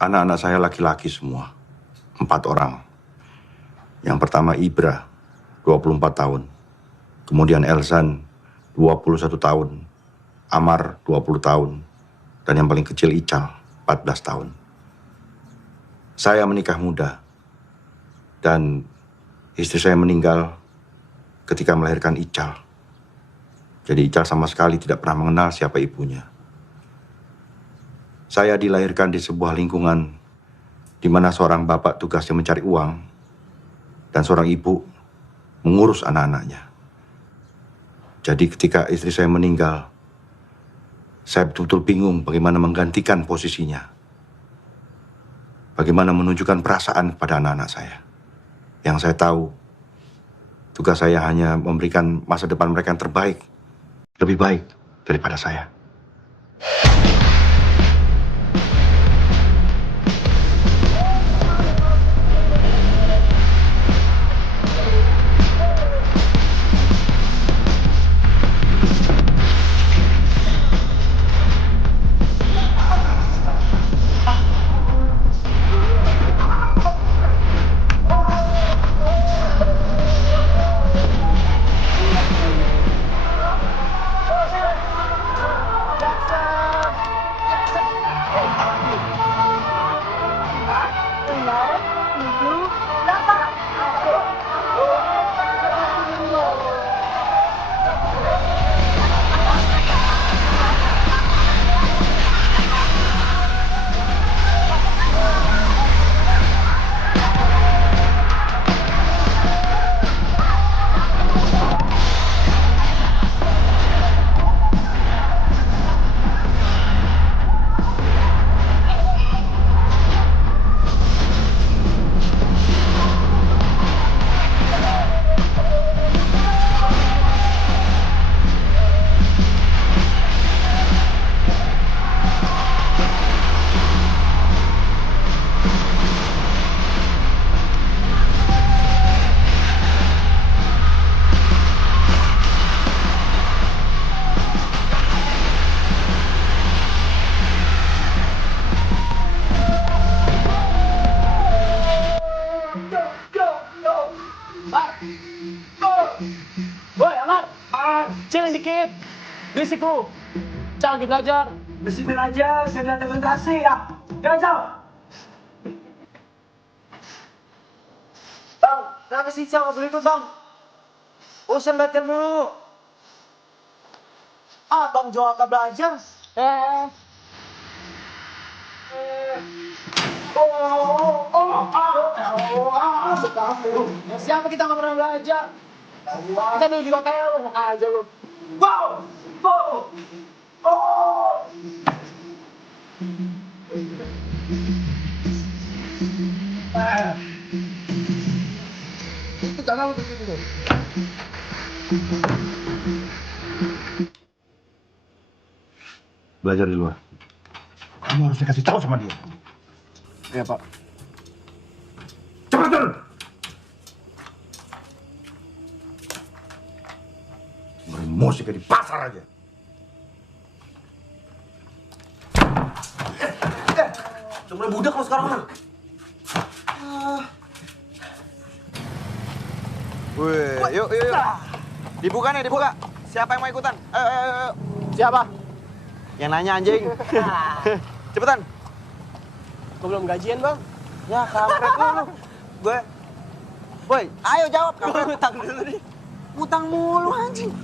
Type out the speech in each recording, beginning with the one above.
Anak-anak saya laki-laki semua. 4 orang. Yang pertama Ibra, 24 tahun. Kemudian Elsan, 21 tahun. Amar, 20 tahun. Dan yang paling kecil Ical, 14 tahun. Saya menikah muda. Dan istri saya meninggal ketika melahirkan Ical. Jadi Ical sama sekali tidak pernah mengenal siapa ibunya. Saya dilahirkan di sebuah lingkungan di mana seorang bapak tugasnya mencari uang dan seorang ibu mengurus anak-anaknya. Jadi ketika istri saya meninggal, saya betul-betul bingung bagaimana menggantikan posisinya. Bagaimana menunjukkan perasaan kepada anak-anak saya. Yang saya tahu, tugas saya hanya memberikan masa depan mereka yang terbaik. Lebih baik daripada saya. Berisik lu. Cal, lagi belajar. Bersihin aja, saya lihat demonstrasi ya. Jangan, Cal. Bang, kenapa sih Cal nggak boleh ikut, Bang? Urusan latihan dulu. Bang Jo nggak belajar. Siapa kita nggak pernah belajar? Kita dulu di hotel aja lu. Wow! Oh! Oh! Itu jangan lu begitu. Belajar di luar. Kamu harus dikasih tahu sama dia. Iya, Pak. Cepat turun! Emosi kayak di pasar aja. Udah mulai budak lo sekarang, Bang. Wih, yuk. Dibuka nih, dibuka. Siapa yang mau ikutan? Ayo. Siapa? Yang nanya anjing. Cepetan. Gue belum gajian, Bang. Ya, kampret lu. Gue. Boy, ayo jawab. Kampret. Utang dulu nih. Utang mulu anjing.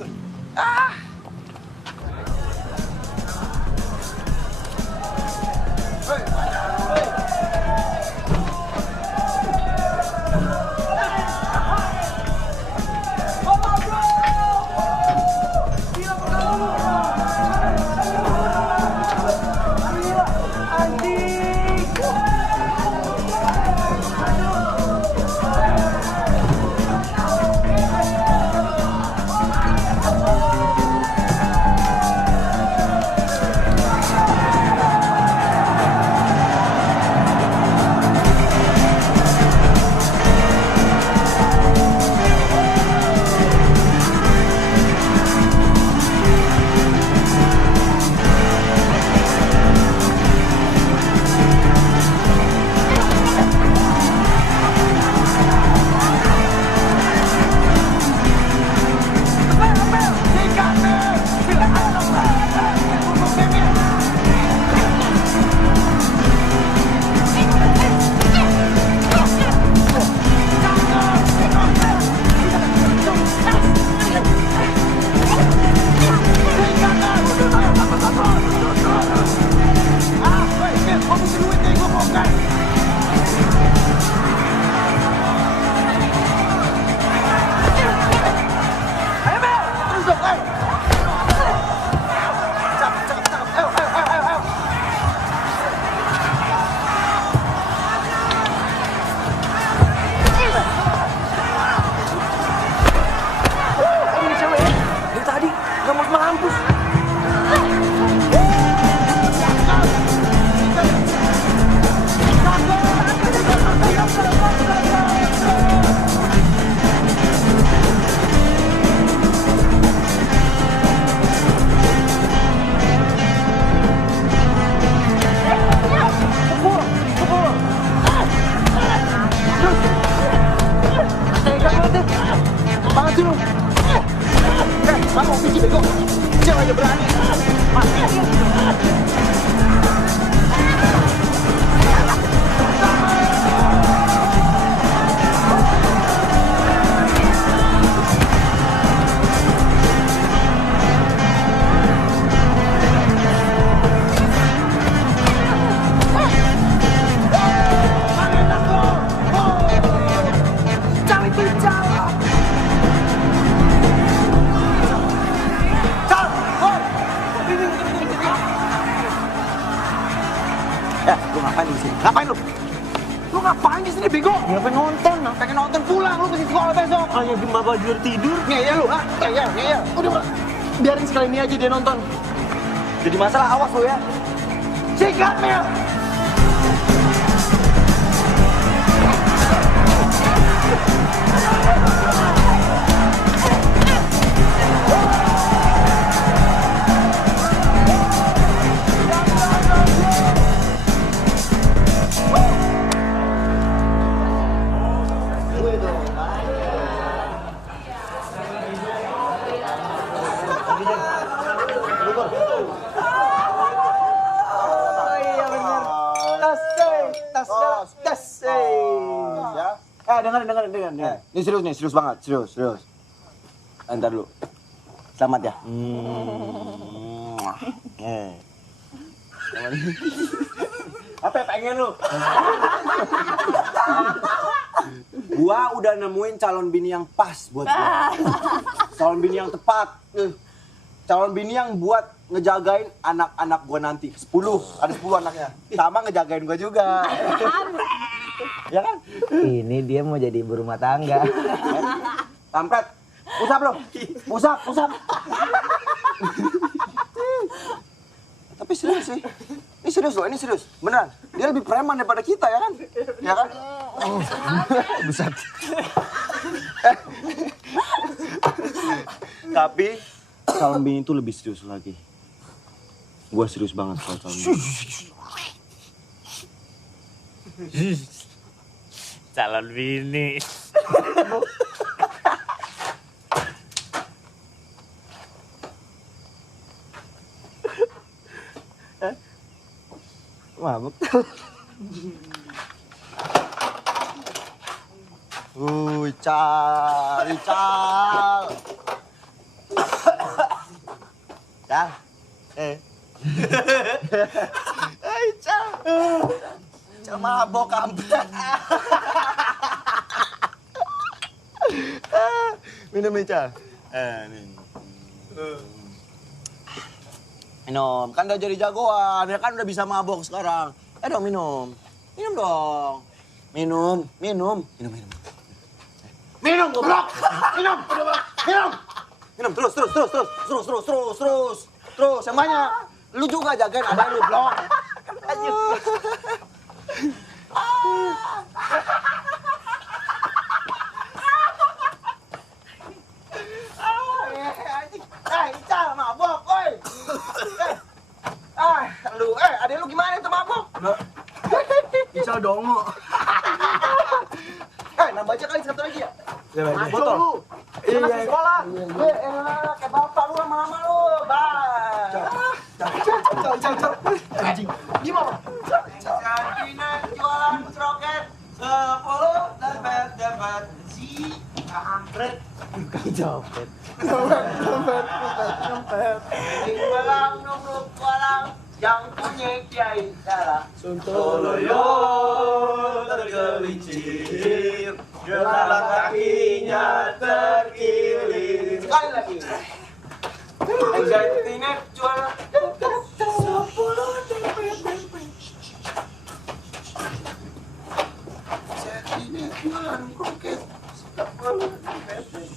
nih, gue bongkar. Ayo, Bel! Terus dong, ayo! Cakep. Ayo. Ini cewek ya? Dari tadi, nggak mau mampus. Apaan sih lu? Mau bikin bego. Cewek aja berani. Lu ngapain di sini? Ngapain lu? Lu ngapain di sini, bego? Ya pengen nonton. Pengen nonton pulang, lu mesti sekolah besok. Hanya di bapak jujur tidur. Ngeyel lu, ha? Ngeyel. Udah, Pak. Biarin sekali ini aja dia nonton. Jadi masalah, awas lu ya. Sikat, Mil! Tas. Ya. Dengerin. Ini serius banget, serius. Entar dulu. Selamat ya. Apa pengen lu? Gua udah nemuin calon bini yang pas buat gua. Calon bini yang tepat. Calon bini yang buat ngejagain anak-anak gua nanti. 10, ada 10 anaknya. Sama ngejagain gua juga. Ya kan? Ini dia mau jadi ibu rumah tangga. Kampret. Usap lo. Usap. Tapi serius sih. Ini serius. Beneran. Dia lebih preman daripada kita, ya kan? Ya kan? Buset. Tapi calon bini itu lebih serius lagi. Gua serius banget soal calon bini. Calon bini. Mabuk. Cal. Cal. Cal. Cal mabok kampret. Minum nih, Cal. Minum, kan udah jadi jagoan, ya kan udah bisa mabok sekarang. Dong minum. Minum dong. Minum. Minum, goblok. Minum terus. Terus, yang banyak. Lu juga jagain ada lu, blok. Ical, mabok, oi. Adek lu gimana itu mabok? Ical dongo. Nambah aja kali satu lagi ya? Botol lu. Iya, masih sekolah. Kayak bapak lu lama-lama lu. Anjing. Gimana? Cantinan jualan seroket 10 dapat si kampret. Bukan copet. Walang. yang punya kiai darah Sontoloyo tergelincir, gelang kakinya terkilir. Sekali lagi. Anxiety net juara 10 DPP. Anxiety net juara kroket 10 DPP.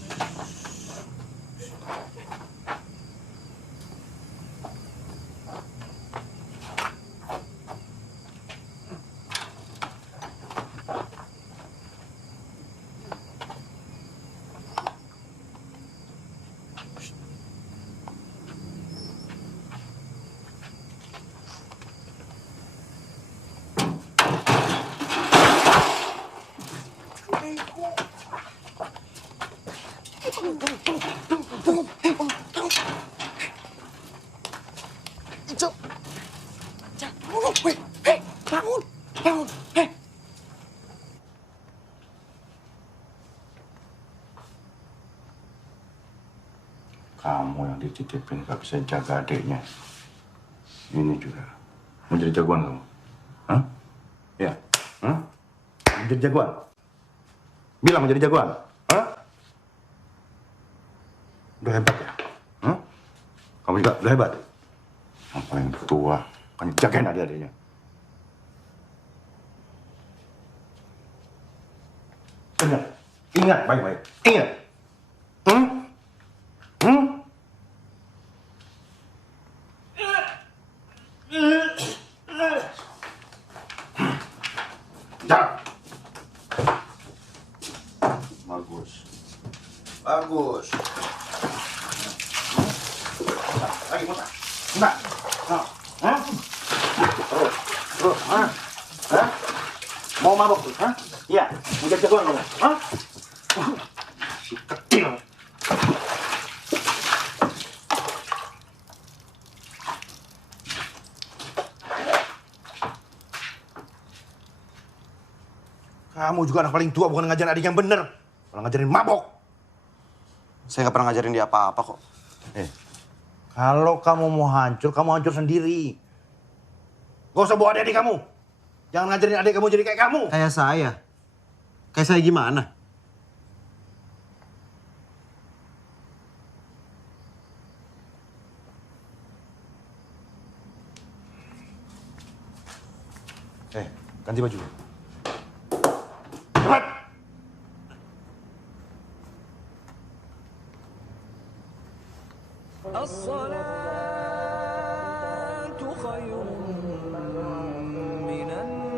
Kamu yang dititipin gak bisa jaga adiknya. Ini juga. Mau jadi jagoan kamu? Hah? Ya? Hah? Mau jadi jagoan? Bilang mau jadi jagoan? Hah? Udah hebat ya? Hah? Kamu juga udah hebat? Yang paling tua, kan jagain adik-adiknya. Ingat baik-baik. Ingat. Bagus. Bagus. Lagi muntah. Muntah. Hah? Terus. Hah? Hah? Mau mabok tuh? Hah? Iya. Mau jadi jagoan kamu? Hah? Si kecil. Kamu juga anak paling tua, bukan ngajarin adik yang bener. Malah ngajarin mabok. Saya nggak pernah ngajarin dia apa-apa kok. Kalau kamu mau hancur, kamu hancur sendiri. Gak usah bawa adik-adik kamu. Jangan ngajarin adik kamu jadi kayak kamu. Kayak saya? Kayak saya gimana? Ganti baju. Cepat! الصلاة خير من النوم.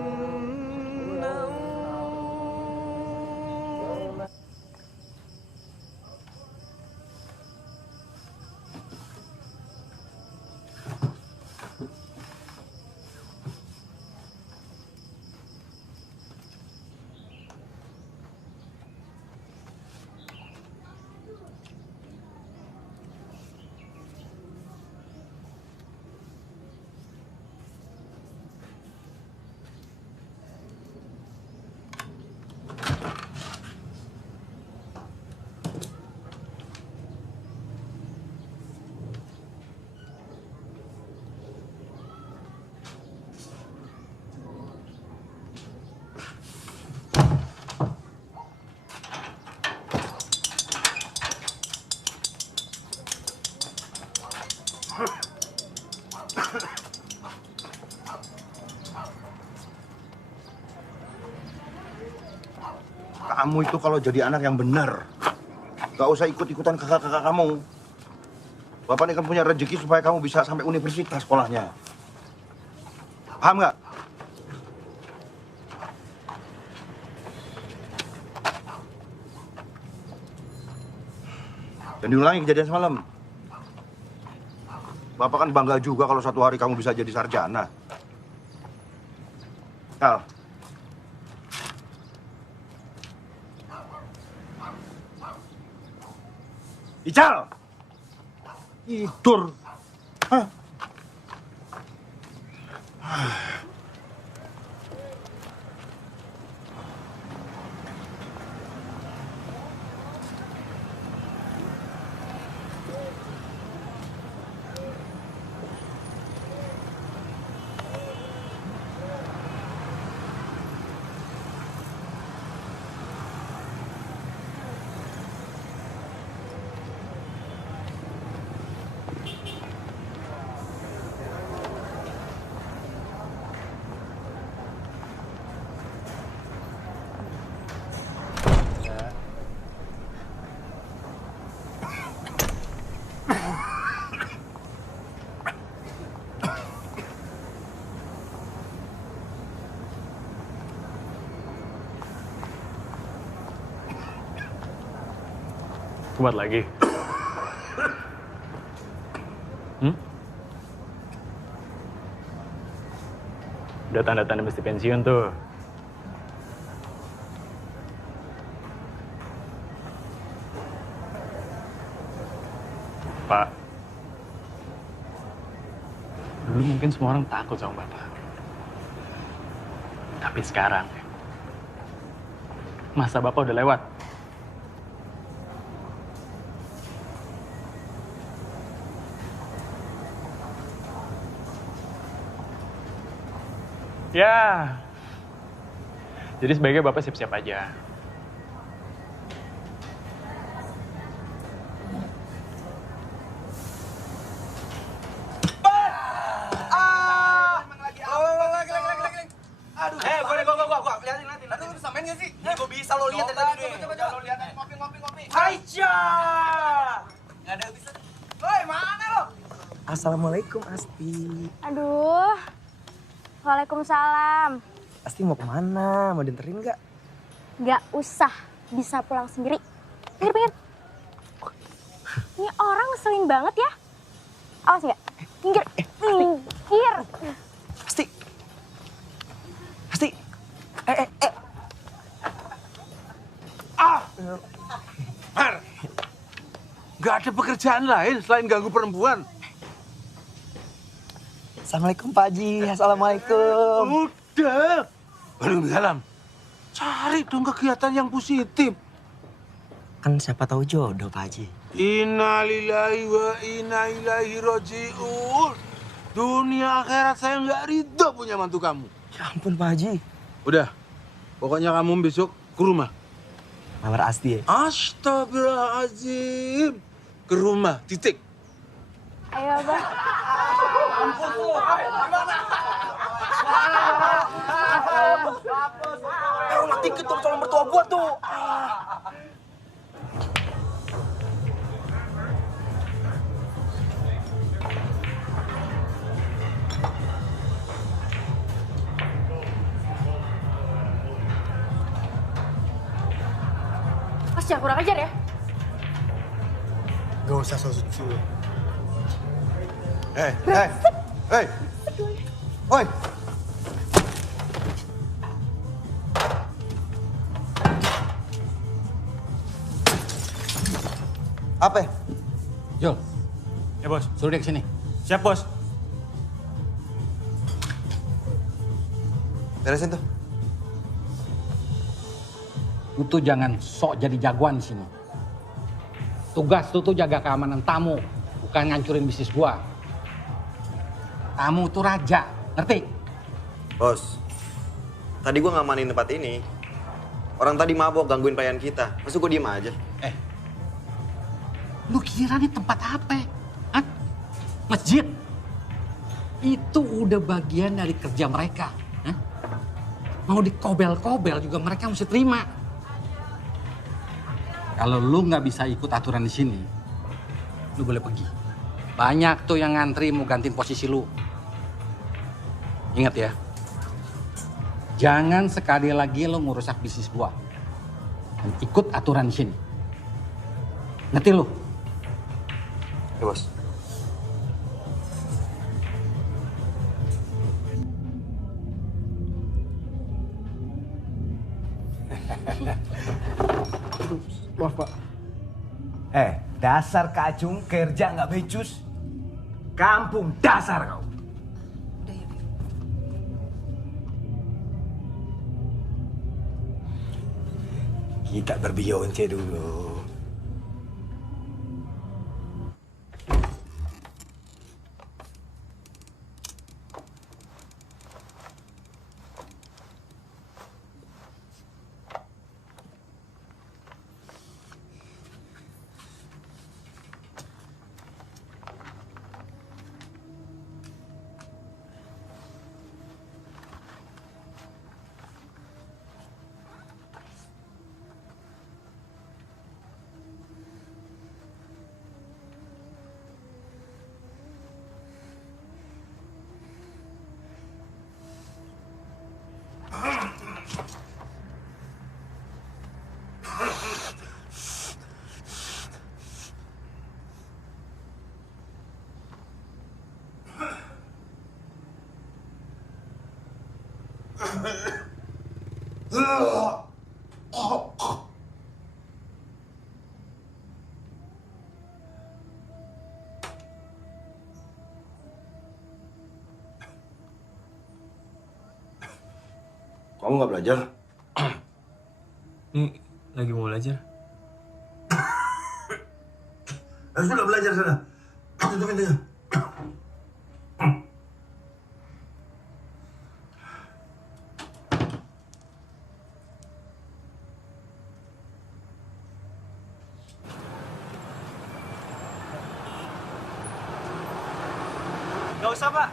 Kamu itu kalau jadi anak yang benar, gak usah ikut-ikutan kakak-kakak kamu. Bapak ini kan punya rezeki supaya kamu bisa sampai universitas sekolahnya. Paham nggak? Dan diulangi kejadian semalam. Bapak kan bangga juga kalau suatu hari kamu bisa jadi sarjana. Kal. Ical! Tidur. Hah? Kuat lagi. Udah tanda-tanda mesti pensiun tuh. Pak, dulu mungkin semua orang takut sama Bapak. Tapi sekarang, masa Bapak udah lewat. Ya, jadi sebaiknya Bapak siap-siap aja. Assalamualaikum Asti. Aduh. Waalaikumsalam. Asti mau kemana? Mau dianterin nggak? Nggak usah, bisa pulang sendiri. Pinggir. Ini orang ngeselin banget ya. Awas nggak? Pinggir. Pinggir. Asti. Asti. Mar, nggak ada pekerjaan lain selain ganggu perempuan. Assalamualaikum Pak Haji. Assalamualaikum. Udah. Waalaikumsalam. Cari dong kegiatan yang positif. Kan siapa tahu jodoh Pak Haji. Innalillahi wa inna ilaihi roji'un. Dunia akhirat saya nggak ridho punya mantu kamu. Ya ampun Pak Haji. Udah, pokoknya kamu besok ke rumah. Lamar Asti ya? Astagfirullahaladzim. Ke rumah, titik. Ayo, Bang. Ulah dikit dong calon mertua gua tuh. Mas jangan kurang ajar ya. Gak usah so-so. Hei. Oi. Apa? Yo. Ya bos, suruh dia kesini. Siap bos. Beresin tuh. Lu tuh jangan sok jadi jagoan di sini. Tugas lu tuh jaga keamanan tamu, bukan ngancurin bisnis gua. Tamu tuh raja, ngerti? Bos, tadi gua ngamanin tempat ini. Orang tadi mabok gangguin pelayan kita. Masa gua diem aja? Lu kira ini tempat apa? Hah? Masjid? Itu udah bagian dari kerja mereka. Hah? Mau dikobel-kobel juga mereka mesti terima. Kalau lu nggak bisa ikut aturan di sini, lu boleh pergi. Banyak tuh yang ngantri mau gantiin posisi lu. Ingat ya, jangan sekali lagi lu ngerusak bisnis gua. Dan ikut aturan di sini. Ngerti lu? Ya bos. Maaf, Pak. Dasar kacung kerja nggak becus. Kampung dasar kau. Kita berbionce dulu. Kamu nggak belajar? Nih, lagi mau belajar. Sudah belajar sana. Tutup pintunya. Gak usah, Pak.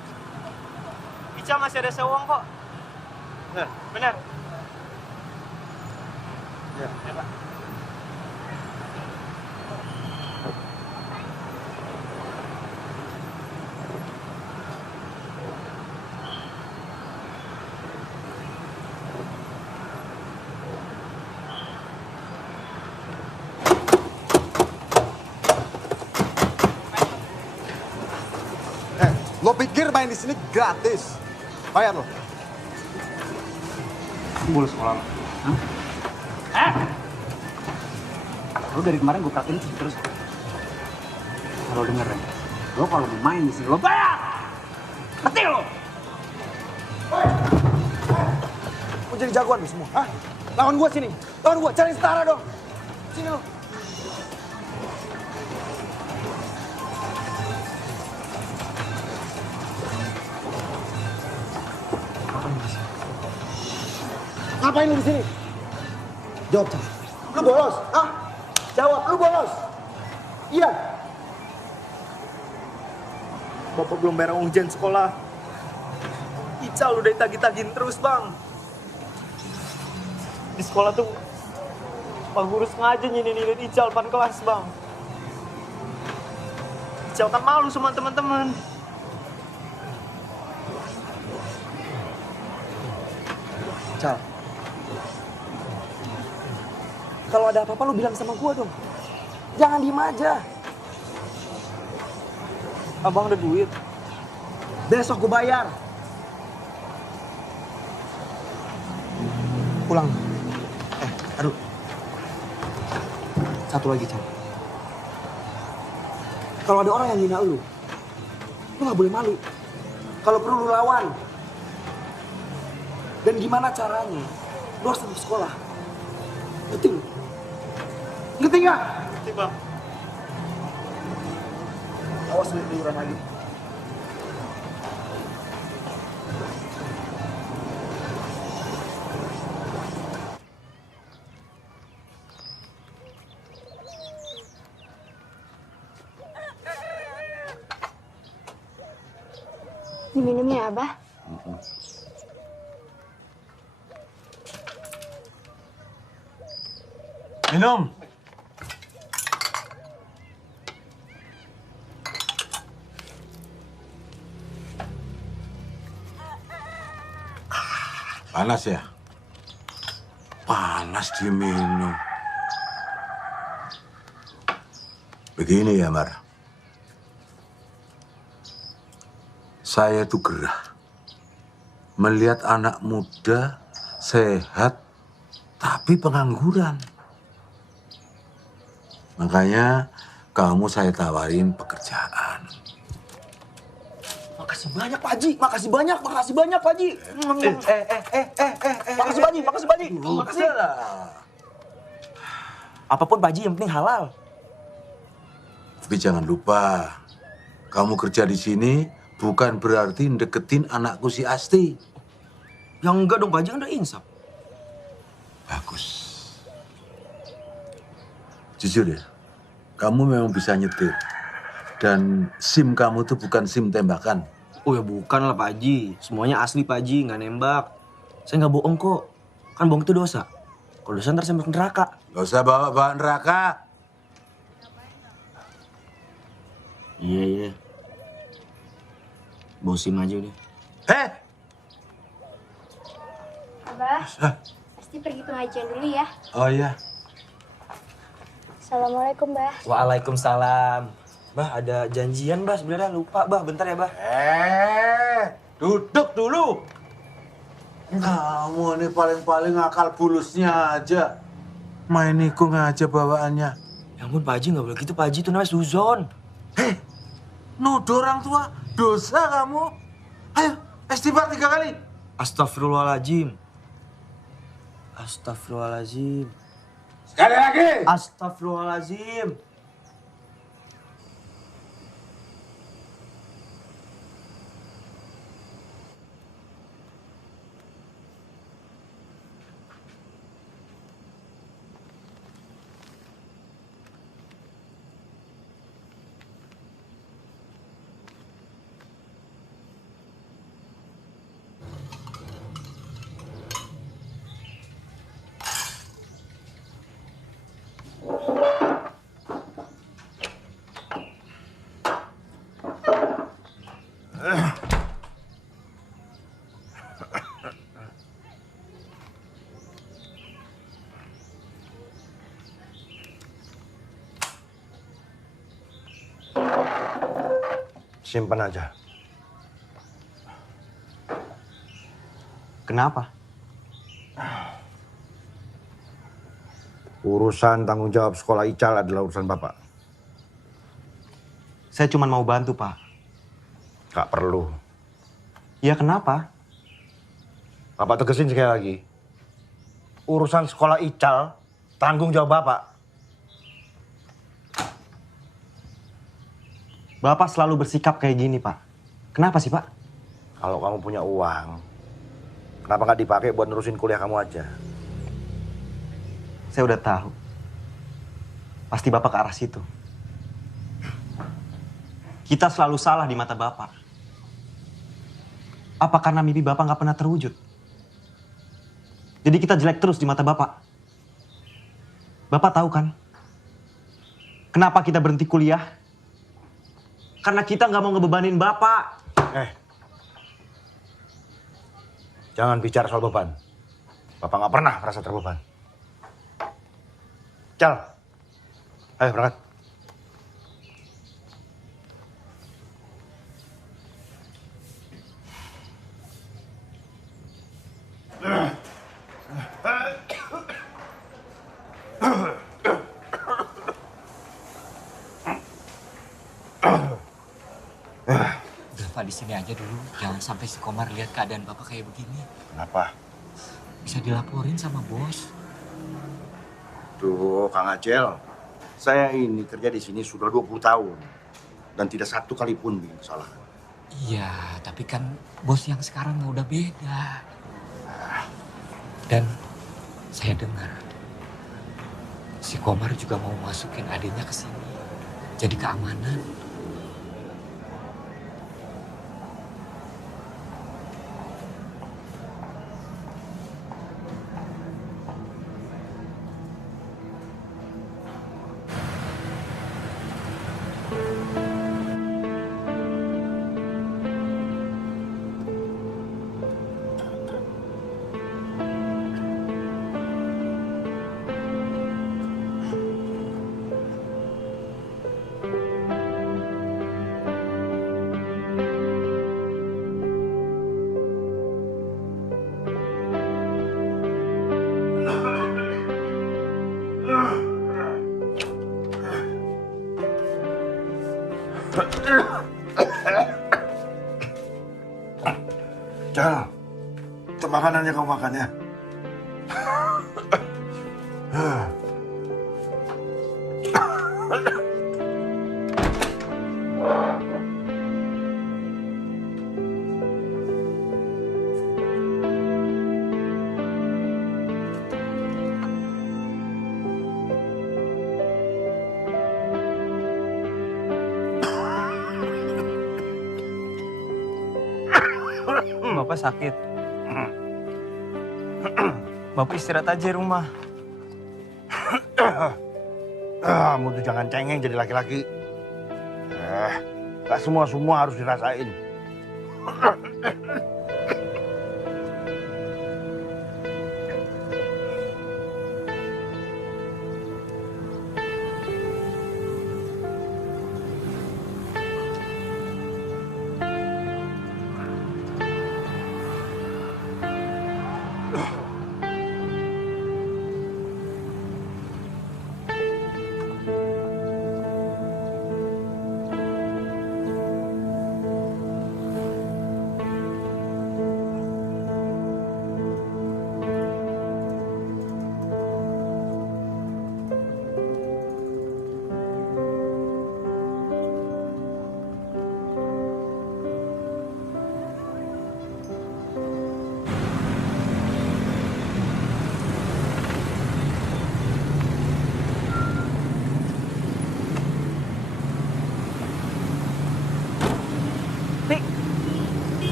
Ica masih ada sewong kok. Benar. Ya, Pak. Lo pikir main di sini gratis? Bayar lo. Boleh sekolah lo. Lo dari kemarin gue perhatiin terus. Kalau denger ya, lo kalau mau main di sini lo bayar. Ngerti lo? Lo jadi jagoan lo semua, hah? Lawan gua sini. Lawan gua, cari setara dong. Sini lo. Ngapain lu di sini? Jawab, Cak. Lu bolos, ah? Jawab, lu bolos. Iya. Bapak belum bayar ujian sekolah. Ica udah ditagih-tagihin terus, Bang. Di sekolah tuh Pak Guru sengaja nyinir Ica depan kelas, Bang. Ica kan malu sama teman-teman. Cal. Kalau ada apa-apa lu bilang sama gua dong. Jangan diem aja. Abang ada duit. Besok gua bayar. Pulang. Aduh. Satu lagi, Cal. Kalau ada orang yang hina lu gak boleh malu. Kalau perlu lu lawan. Dan gimana caranya? Lu harus tetap sekolah. Ngerti lu? Ngerti nggak? Ngerti, Bang. Awas lu liuran lagi. Diminum ya, Abah? Minum. Panas ya? Panas diminum. Begini ya, Mar. Saya tuh gerah melihat anak muda sehat tapi pengangguran. Makanya kamu saya tawarin pekerjaan. Makasih banyak, Pak Haji. Makasih banyak, Pak Haji. Makasih banyak, makasih banyak. Makasih. Apapun Pak Haji, yang penting halal. Tapi jangan lupa, kamu kerja di sini bukan berarti deketin anakku si Asti. Ya enggak dong, Pak Haji, kan udah insaf. Bagus. Jujur ya, kamu memang bisa nyetir. Dan SIM kamu tuh bukan SIM tembakan. Oh ya bukan lah Pak Haji. Semuanya asli Pak Haji, nggak nembak. Saya nggak bohong kok. Kan bohong itu dosa. Kalau dosa ntar saya masuk neraka. Gak usah bawa-bawa neraka. Iya. Bawa SIM aja udah. Abah, pasti pergi pengajian dulu ya. Oh iya. Assalamualaikum, Bah. Waalaikumsalam. Bah, ada janjian, Bah. Sebenarnya lupa, Bah. Bentar ya, Bah. Duduk dulu. Kamu nih paling-paling akal bulusnya aja. Main nikung aja bawaannya. Ya ampun Pak Haji, nggak boleh gitu Pak Haji, itu namanya suzon. Hei, nuduh orang tua, dosa kamu. Ayo, istighfar 3 kali. Astagfirullahaladzim. Astagfirullahaladzim. Sekali lagi. Astagfirullahaladzim. Simpan aja. Kenapa? Urusan tanggung jawab sekolah Ical adalah urusan Bapak. Saya cuma mau bantu, Pak. Gak perlu. Ya kenapa? Bapak tegesin sekali lagi. Urusan sekolah Ical, tanggung jawab Bapak. Bapak selalu bersikap kayak gini, Pak. Kenapa sih, Pak? Kalau kamu punya uang, kenapa nggak dipakai buat nerusin kuliah kamu aja? Saya udah tahu. Pasti Bapak ke arah situ. Kita selalu salah di mata Bapak. Apa karena mimpi Bapak nggak pernah terwujud? Jadi kita jelek terus di mata Bapak. Bapak tahu kan? Kenapa kita berhenti kuliah? Karena kita nggak mau ngebebanin Bapak. Jangan bicara soal beban. Bapak nggak pernah merasa terbeban. Cal, ayo berangkat. Udah Pak, di sini aja dulu. Jangan sampai si Komar lihat keadaan Bapak kayak begini. Kenapa? Bisa dilaporin sama bos. Tuh, Kang Acel. Saya ini kerja di sini sudah 20 tahun. Dan tidak satu kali pun bikin kesalahan. Iya, tapi kan bos yang sekarang udah beda. Dan saya dengar si Komar juga mau masukin adiknya ke sini. Jadi keamanan. Cal, itu makanannya kamu makan ya. Bapak sakit. Bapak istirahat aja di rumah. Kamu tuh jangan cengeng jadi laki-laki. Gak semua harus dirasain.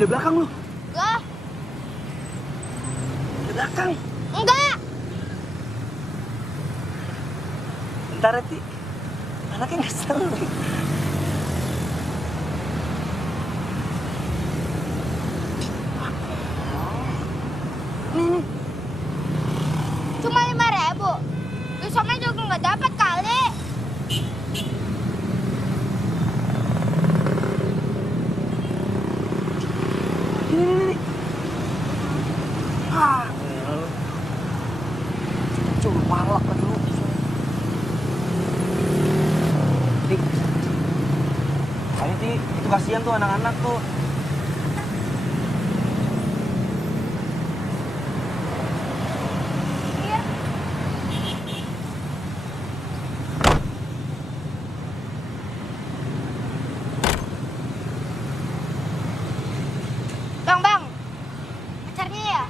Tenda belakang lu. Enggak. Tenda belakang. Enggak. Bentar ya, Ti. Anaknya nggak seru. Nih. Cuma 5.000. Besoknya juga nggak dapat kali. Ini. Ah. Cuma malak lagi lu. Ti. Ayo, Ti. Itu kasihan tuh anak-anak tuh. Iya. Bang. Pacarnya ya?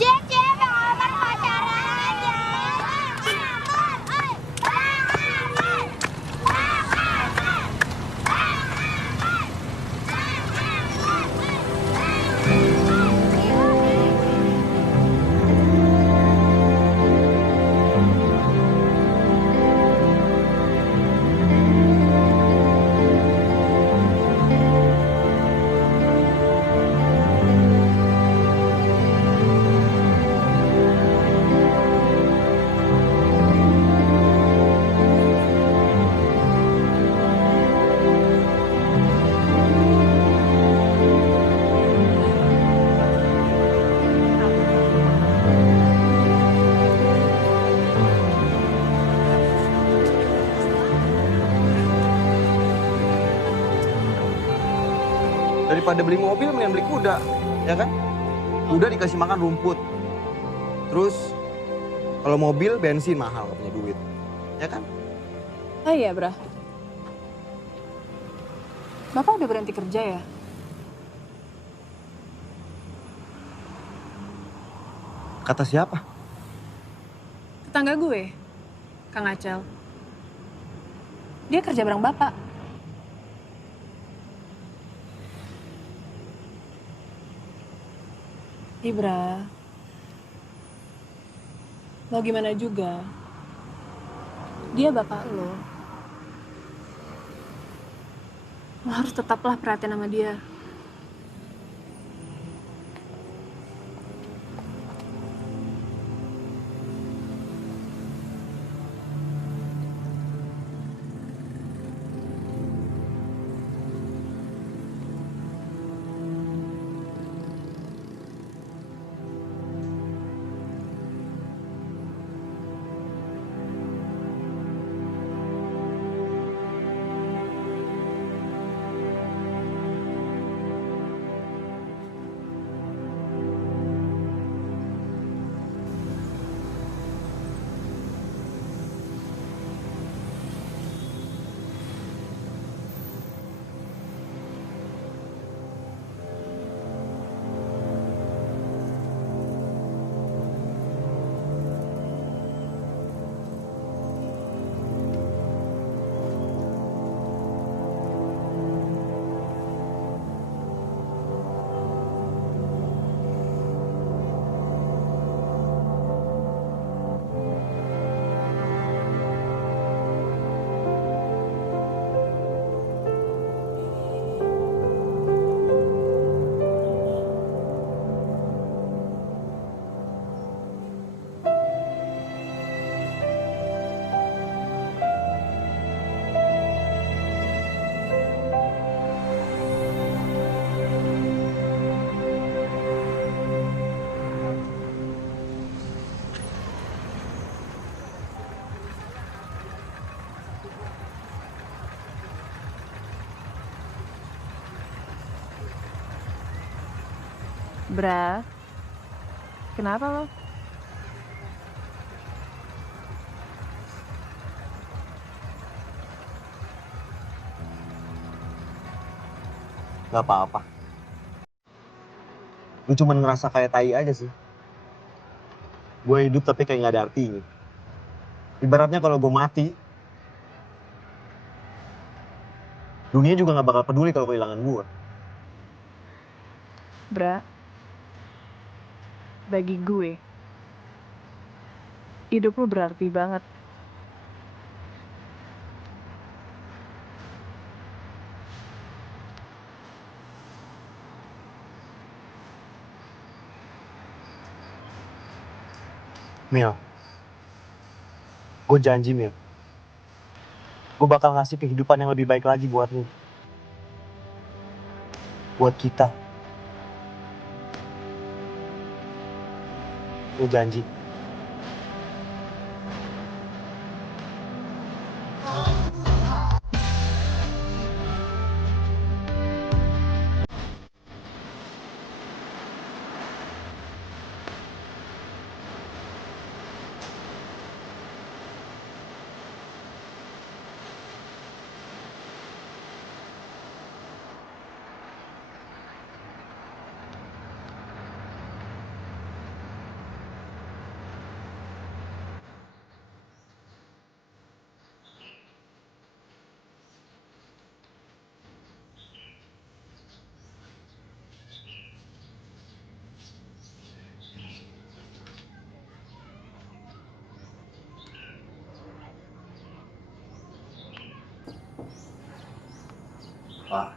Cie, Bang Omar pacaran aja. Daripada beli mobil, mending beli kuda, ya kan? Kuda dikasih makan rumput. Terus, kalau mobil, bensin mahal, gak punya duit. Ya kan? Oh iya, Bra. Bapak udah berhenti kerja ya? Kata siapa? Tetangga gue, Kang Acel. Dia kerja bareng Bapak. Ibra, mau gimana juga, dia bapak lo. Lo harus tetaplah perhatian sama dia. Bra, kenapa lo? Gak apa-apa. Gue cuma ngerasa kayak tai aja sih. Gue hidup tapi kayak gak ada artinya. Ibaratnya kalau gue mati, dunia juga gak bakal peduli kalau kehilangan gue. Bra, bagi gue, hidup lu berarti banget. Mil, gue janji Mil, gue bakal ngasih kehidupan yang lebih baik lagi buat lu. Buat kita. Gue janji. Pak.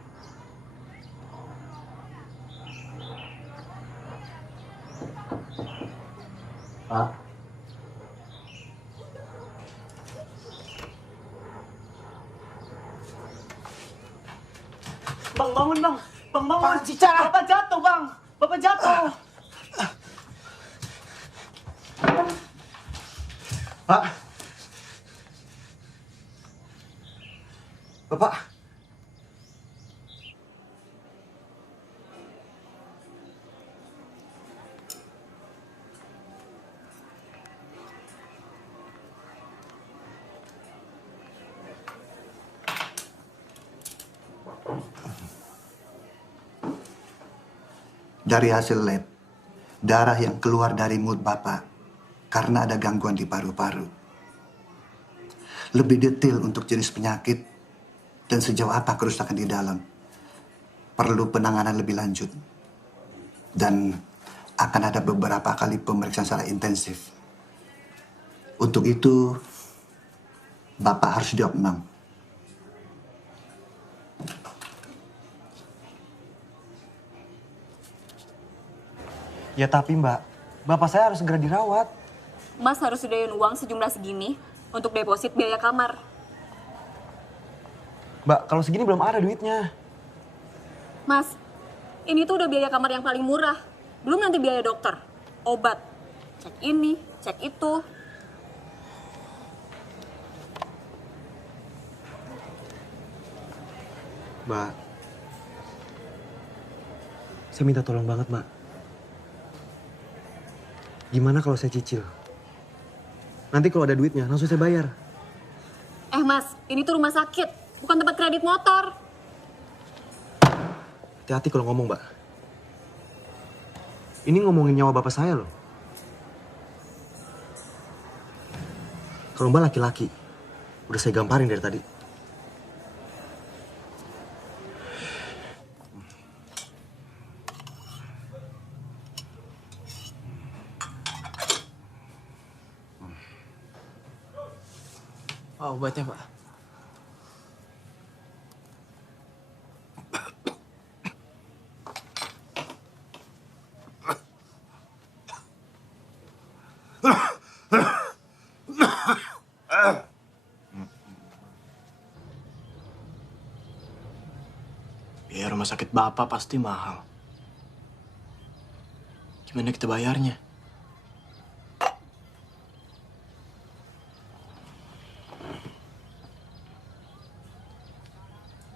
Pak. Bang, bangun bang. Bang, bangun. Cica. Bapak jatuh bang. Bapak jatuh. Pak. Bapak. Dari hasil lab, darah yang keluar dari mulut Bapak karena ada gangguan di paru-paru. Lebih detail untuk jenis penyakit dan sejauh apa kerusakan di dalam perlu penanganan lebih lanjut. Dan akan ada beberapa kali pemeriksaan secara intensif. Untuk itu, Bapak harus diopnam. Ya tapi Mbak, Bapak saya harus segera dirawat. Mas harus sediain uang sejumlah segini untuk deposit biaya kamar. Mbak, kalau segini belum ada duitnya. Mas, ini tuh udah biaya kamar yang paling murah. Belum nanti biaya dokter, obat, cek ini, cek itu. Mbak, saya minta tolong banget, Mbak. Gimana kalau saya cicil? Nanti kalau ada duitnya, langsung saya bayar. Mas, ini tuh rumah sakit, bukan tempat kredit motor. Hati-hati kalau ngomong, Mbak. Ini ngomongin nyawa bapak saya loh. Kalau Mbak laki-laki, udah saya gamparin dari tadi. Oh, obatnya, Pak. Biaya rumah sakit Bapak pasti mahal. Gimana kita bayarnya?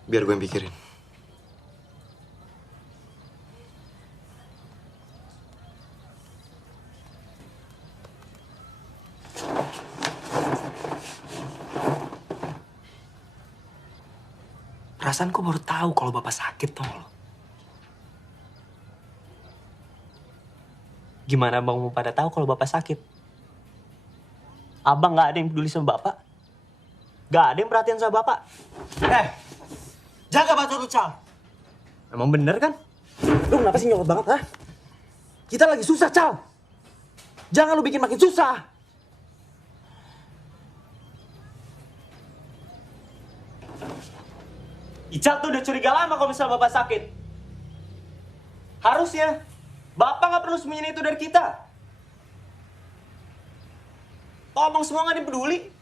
Biar gue yang pikirin. Perasaan kok baru tahu kalau Bapak sakit, tau lo. Gimana Bang mau pada tahu kalau Bapak sakit? Abang nggak ada yang peduli sama Bapak? Nggak ada yang perhatian sama Bapak? Jaga batu tuh, Cal. Emang bener kan? Lu kenapa sih nyolot banget, ha? Kita lagi susah, Cal. Jangan lu bikin makin susah. Ical tuh udah curiga lama kalau misalnya Bapak sakit. Harusnya Bapak nggak perlu sembunyiin itu dari kita. Ngomong semua nggak dipeduli.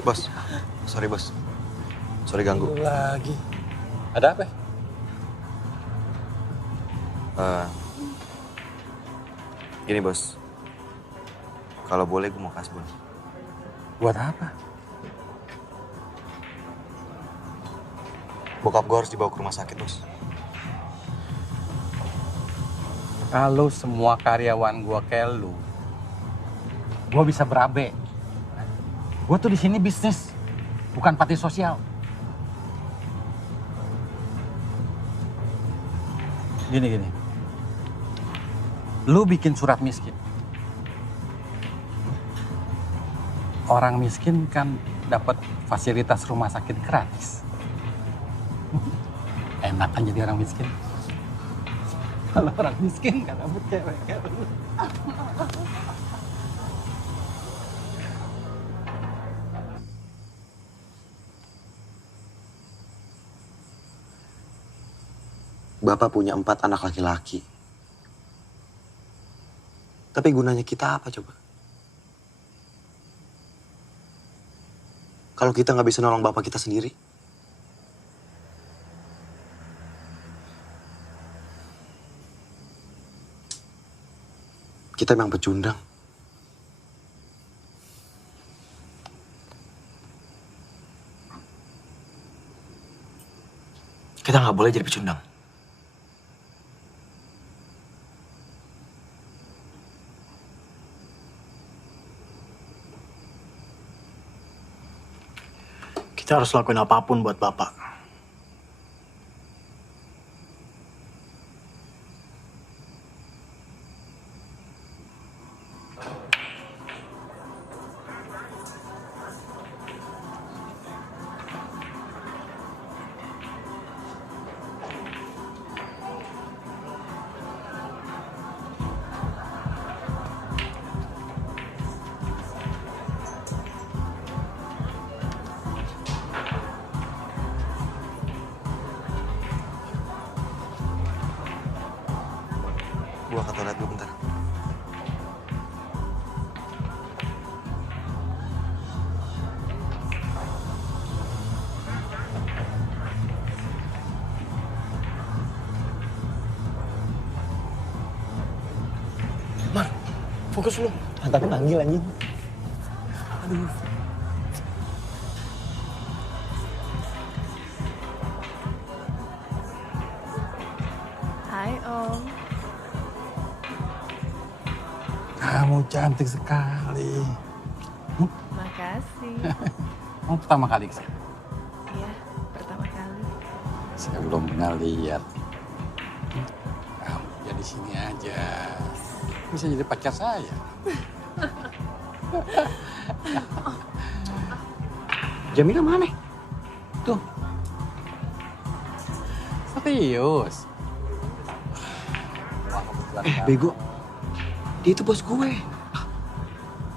Bos, sorry bos. Sorry ganggu. Lagi. Ada apa? Gini bos. Kalau boleh gue mau kasbon. Buat apa? Bokap gue harus dibawa ke rumah sakit bos. Kalau semua karyawan gua kayak lu, gua bisa berabe. Gua tuh di sini bisnis, bukan panti sosial. Gini. Lu bikin surat miskin. Orang miskin kan dapat fasilitas rumah sakit gratis. Enak kan jadi orang miskin. Kalau orang miskin gak dapet cewek kayak lu. Bapak punya 4 anak laki-laki. Tapi gunanya kita apa coba? Kalau kita nggak bisa nolong bapak kita sendiri? Kita memang pecundang. Kita nggak boleh jadi pecundang. Kita harus lakuin apapun buat Bapak. Gua ke toilet dulu bentar. Mar, fokus lu. Tapi manggil anjing. Aduh. Hai Om. Kamu cantik sekali. Makasih. Kamu pertama kali kesini? Iya, pertama kali. Saya belum pernah lihat. Kamu jadi sini aja. Bisa jadi pacar saya. Jamila mana? Tuh. Serius. Bego. Dia itu bos gue.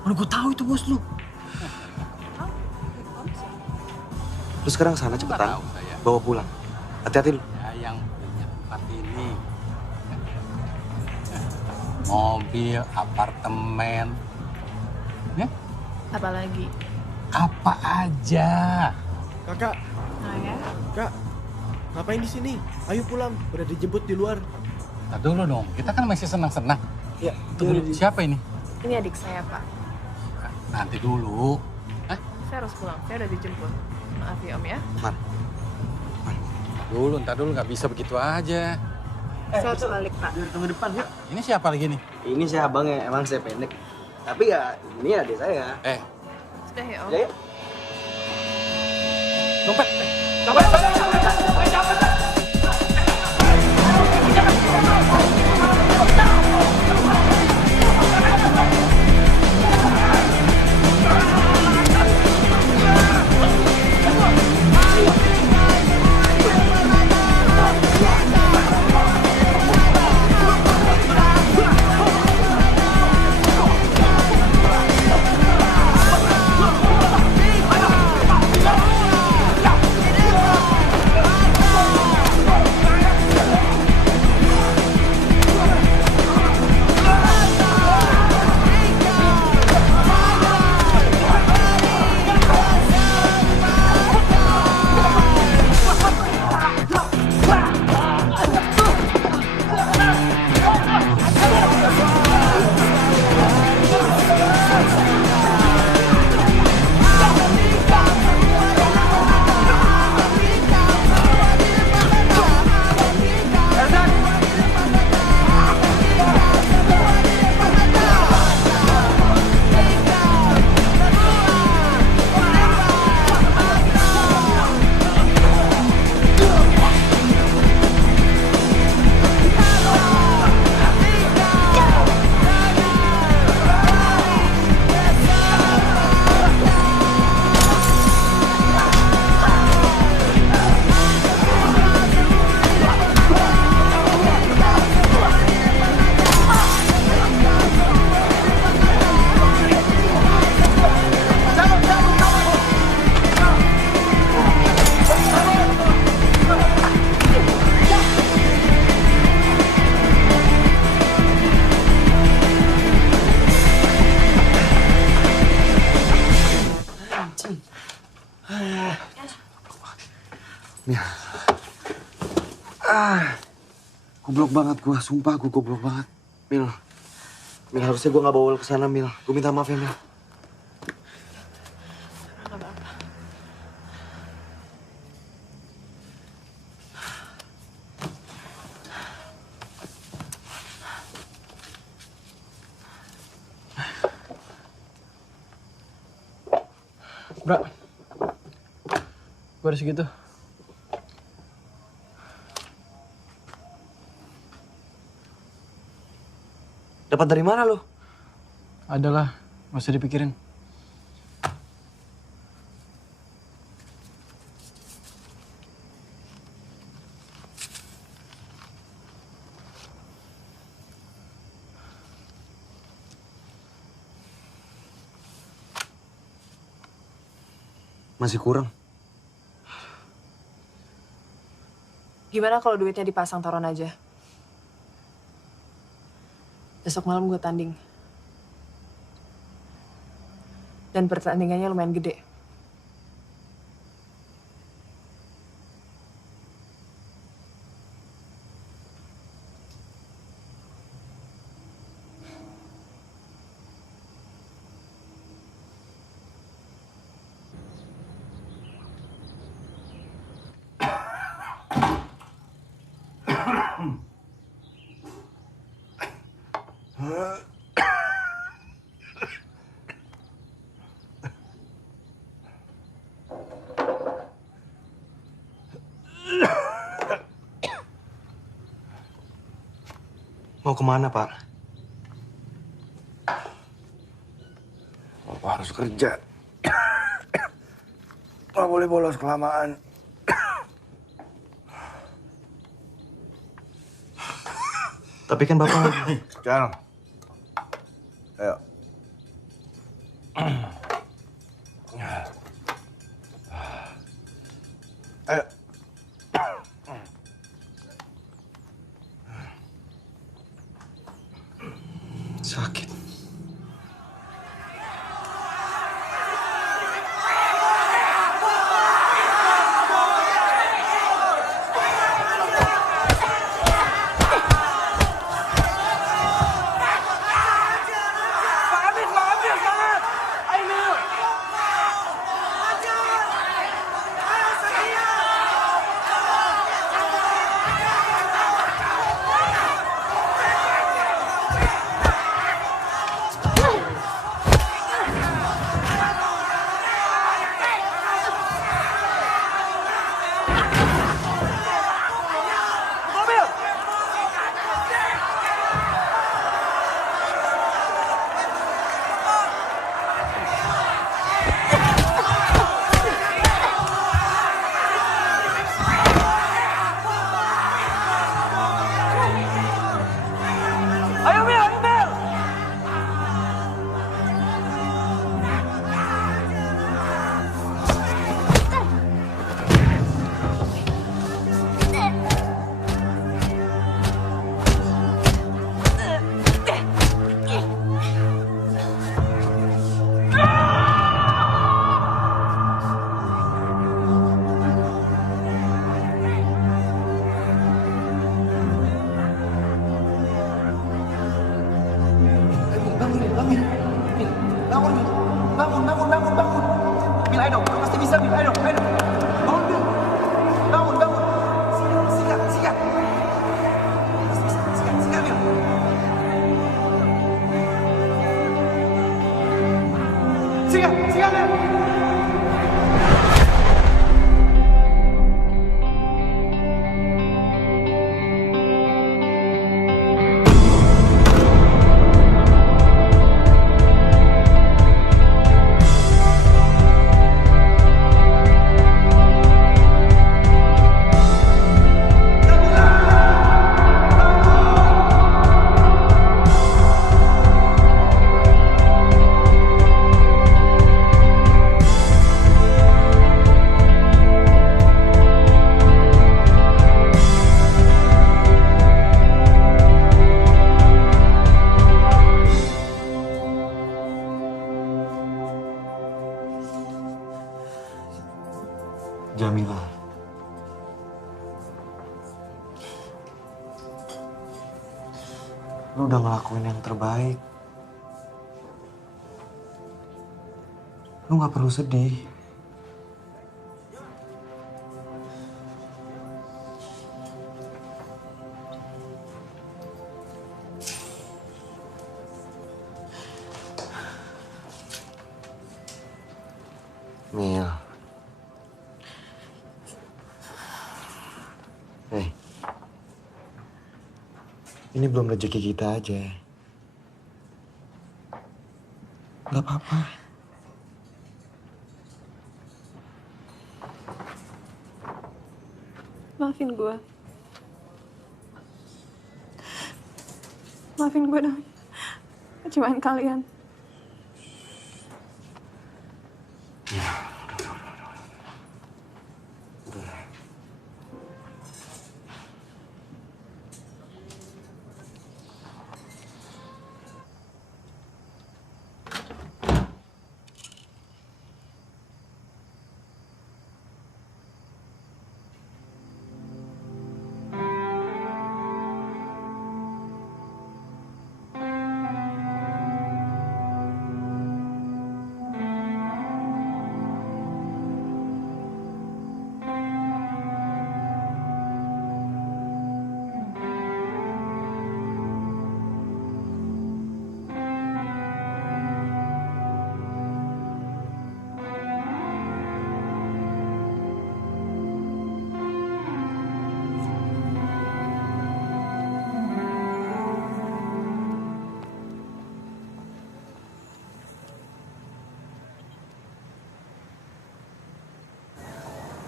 Mana gue tahu itu bos lu. Lu sekarang sana cepetan. Bawa pulang. Hati-hati lu. Ya, yang punya tempat ini. Mobil, apartemen. Ya? Apalagi? Apa aja. Kakak. Nah ya. Kak, ngapain di sini? Ayo pulang, udah dijemput di luar. Nah, dulu dong, kita kan masih senang-senang. Ya, Tunggu, siapa ini? Ini adik saya, Pak. Nanti dulu. Saya harus pulang, saya udah dijemput. Maaf ya Om ya. Ntar dulu, nggak bisa begitu aja. Saya harus balik, Pak. Tunggu depan yuk. Ini siapa lagi nih? Ini saya abangnya, emang saya pendek. Tapi ya ini adik saya. Sudah ya Om. Ya, ya. Dompet. Goblok banget gua, sumpah gua goblok banget. Mil, harusnya gua nggak bawa lo ke sana, Mil. Gua minta maaf ya, Mil. Bra, gue ada segitu. Dapat dari mana lo? Adalah, nggak usah dipikirin. Masih kurang. Gimana kalau duitnya dipasang taruhan aja? Besok malam gue tanding. Dan pertandingannya lumayan gede. Mau kemana, Pak? Bapak harus kerja. Nggak boleh bolos kelamaan. Tapi kan Bapak... Cal. Ayo. Ayo. Sakit. Lu udah ngelakuin yang terbaik. Lu gak perlu sedih. Mil. Hey. Ini belum rezeki kita aja. Gak apa-apa. Maafin gue. Maafin gue dong. Kecewaan kalian.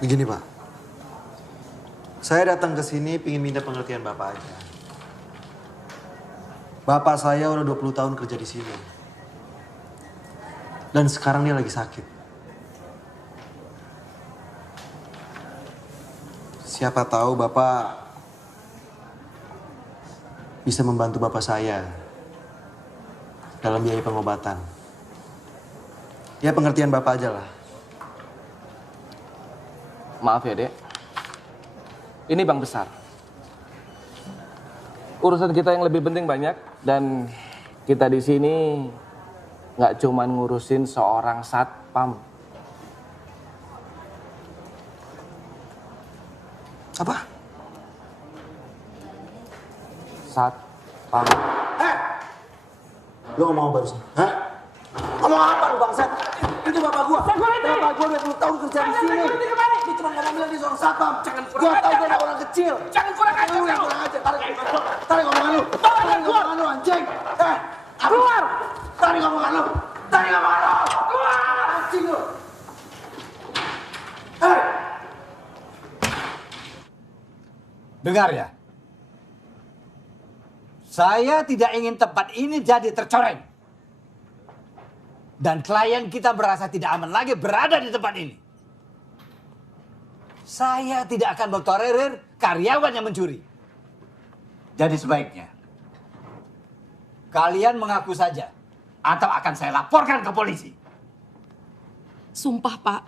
Begini Pak, saya datang ke sini ingin minta pengertian Bapak aja. Bapak saya udah 20 tahun kerja di sini. Dan sekarang dia lagi sakit. Siapa tahu Bapak bisa membantu Bapak saya dalam biaya pengobatan. Ya pengertian Bapak aja lah. Maaf ya, Dek. Ini bank besar. Urusan kita yang lebih penting banyak dan kita di sini nggak cuman ngurusin seorang satpam. Apa? Satpam. Lu ngomong apa barusan? Hah? Ngomong apa lu bangsat? Itu bapak gua. Bapak gua 20 tahun kerja di sini. Dia cuma ngomong bilang dia seorang satpam. Gua tahu dia anak orang kecil. Jangan kurang ajar. Lu yang kurang ajar. Tarik omongan lu. Tarik omongan lu anjing. Keluar. Tarik omongan lu. Tarik omongan lu. Keluar. Anjing lu. Dengar ya. Saya tidak ingin tempat ini jadi tercoreng. Dan klien kita merasa tidak aman lagi berada di tempat ini. Saya tidak akan bertolerir karyawan yang mencuri. Jadi sebaiknya kalian mengaku saja atau akan saya laporkan ke polisi. Sumpah, Pak.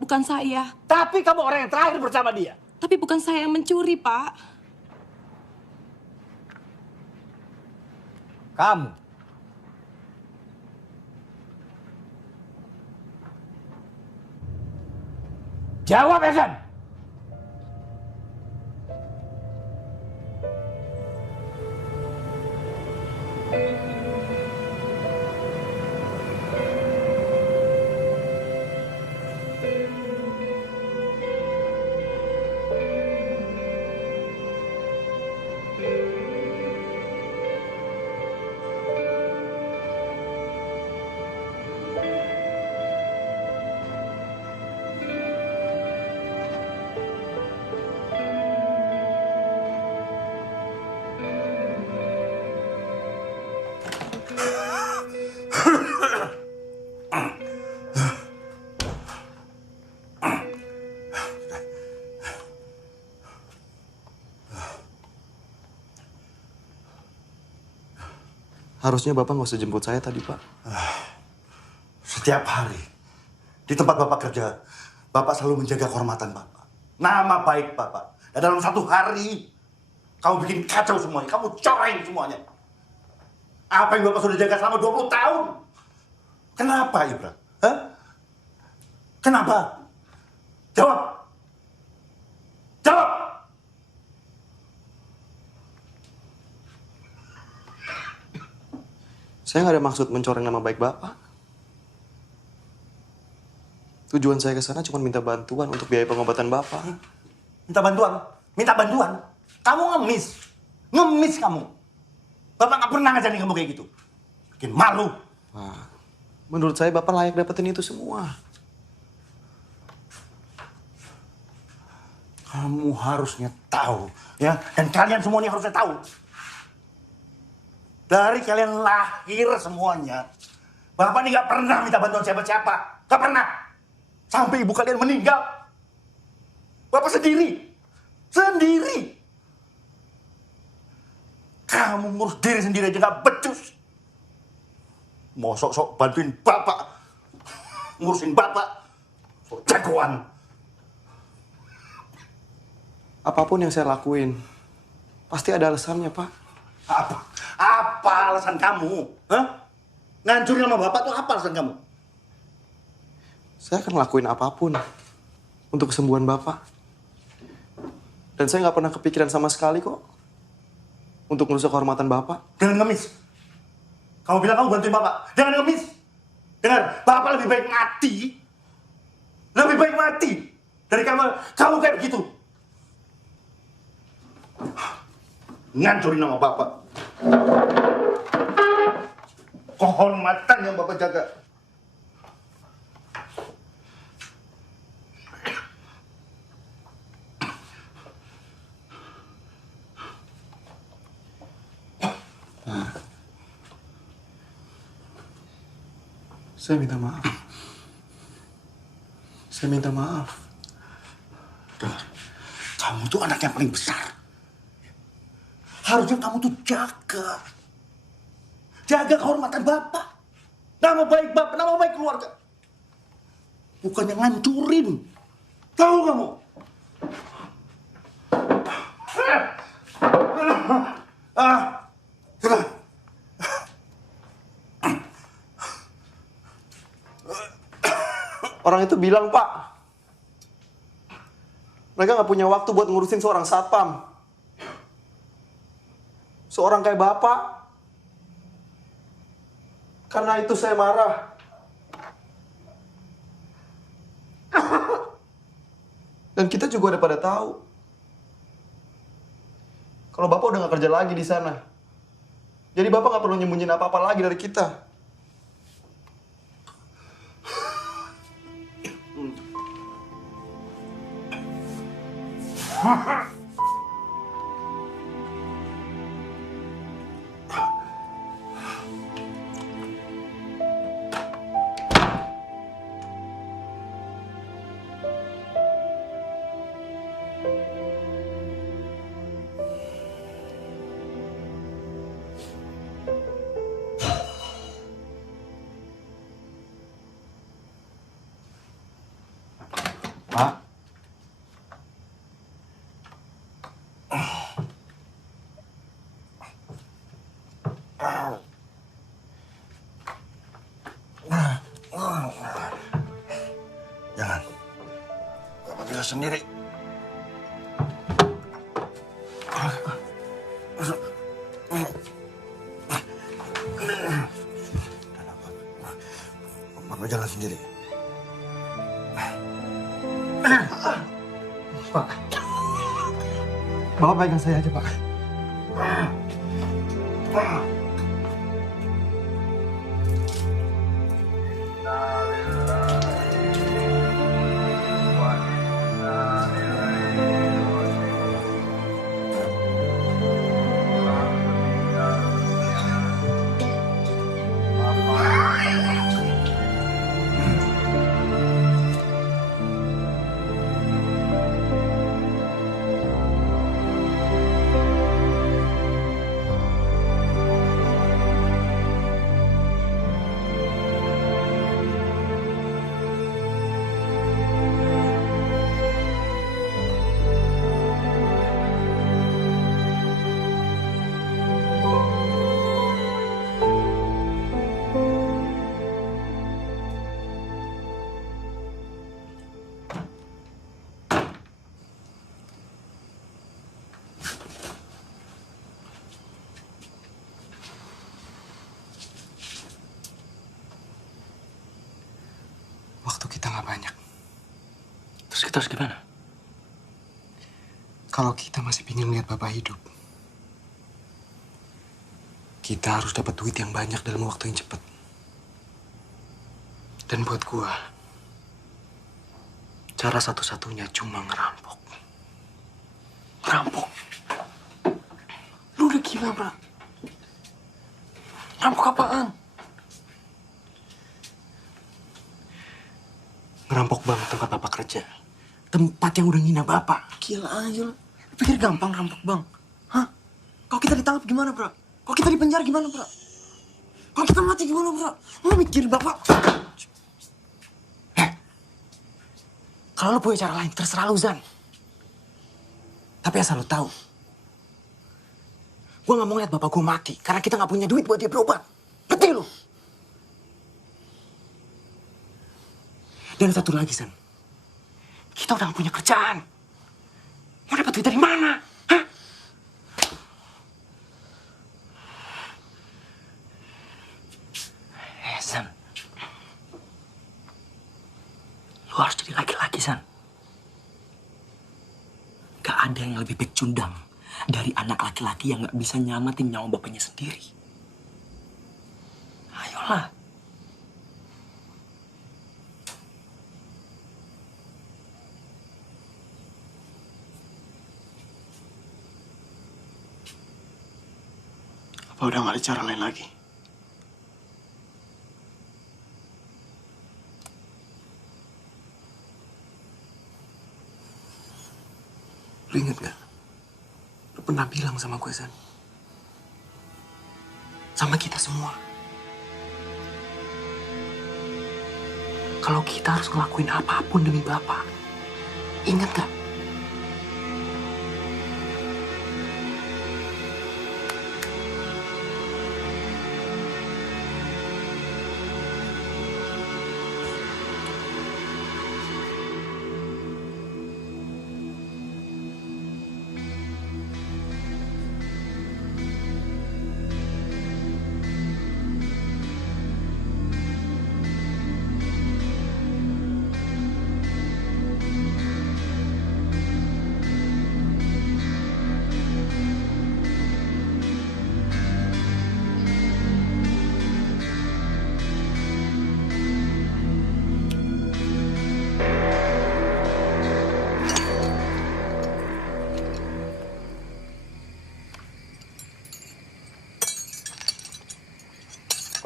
Bukan saya. Tapi kamu orang yang terakhir bersama dia. Tapi bukan saya yang mencuri, Pak. Kamu. Jawab, Evan. Harusnya Bapak nggak usah jemput saya tadi, Pak. Setiap hari, di tempat Bapak kerja, Bapak selalu menjaga kehormatan Bapak. Nama baik Bapak. Dan dalam satu hari, kamu bikin kacau semuanya. Kamu coreng semuanya. Apa yang Bapak sudah jaga selama 20 tahun? Kenapa, Ibra? Hah? Kenapa? Jawab! Jawab! Saya nggak ada maksud mencoreng nama baik Bapak. Tujuan saya ke sana cuma minta bantuan untuk biaya pengobatan Bapak. Minta bantuan? Minta bantuan? Kamu ngemis. Ngemis kamu. Bapak nggak pernah ngajarin kamu kayak gitu. Bikin malu. Nah, menurut saya Bapak layak dapetin itu semua. Kamu harusnya tahu, ya. Dan kalian semuanya harusnya tahu. Dari kalian lahir semuanya, Bapak ini nggak pernah minta bantuan siapa-siapa. Nggak pernah. Sampai ibu kalian meninggal. Bapak sendiri. Sendiri. Kamu ngurus diri sendiri aja nggak becus. Mau sok-sok bantuin Bapak. Ngurusin Bapak. Sok jagoan. Apapun yang saya lakuin, pasti ada alasannya, Pak. Apa? Apa alasan kamu? Hah? Ngancurin nama Bapak tuh apa alasan kamu? Saya akan lakuin apapun untuk kesembuhan Bapak. Dan saya nggak pernah kepikiran sama sekali kok untuk merusak kehormatan Bapak. Jangan ngemis. Kamu bilang kamu bantuin Bapak. Jangan ngemis. Dengar, Bapak lebih baik mati. Lebih baik mati dari kamu kayak begitu. Ngancurin nama Bapak. Kehormatan yang Bapak jaga. Saya minta maaf. Saya minta maaf. Dengar, kamu tuh anak yang paling besar. Harusnya kamu tuh jaga. Jaga kehormatan Bapak. Nama baik Bapak, nama baik keluarga. Bukannya ngancurin. Tahu kamu? Sudah. Orang itu bilang, Pak, mereka nggak punya waktu buat ngurusin seorang satpam. Seorang kayak Bapak. Karena itu saya marah. Dan kita juga udah pada tahu kalau Bapak udah nggak kerja lagi di sana. Jadi Bapak nggak perlu nyembunyiin apa-apa lagi dari kita. Pak. Jangan. Bapak bisa sendiri. Bapak jalan sendiri. Pak, Bapak pegang saya aja, Pak. Kita harus gimana? Kalau kita masih ingin melihat Bapak hidup, kita harus dapat duit yang banyak dalam waktu yang cepat. Dan buat gua, cara satu-satunya cuma ngerampok. Ngerampok? Lu udah gila, bro. Ngerampok apaan? Ngerampok bank tempat Bapak kerja. Tempat yang udah ngina Bapak. Gila aja lu. Pikir gampang rampok bang? Hah? Kalau kita ditangkap gimana, bro? Kalau kita dipenjara gimana, bro? Kalau kita mati gimana, bro? Lu mikir Bapak? Kalau lu punya cara lain, terserah lu, Zan. Tapi asal lu tahu, gue gak mau lihat bapak gue mati karena kita gak punya duit buat dia berobat. Ngerti lu? Dan satu lagi, Zan. Kita udah gak punya kerjaan. Mau dapat duit dari mana? Hah? Zan. Lu harus jadi laki-laki, San. Gak ada yang lebih pecundang dari anak laki-laki yang gak bisa nyamatin nyawa bapaknya sendiri. Ayolah. Apa udah gak ada cara lain lagi? Lu inget gak? Lu pernah bilang sama gue, San. Sama kita semua. Kalau kita harus ngelakuin apapun demi Bapak. Ingat gak?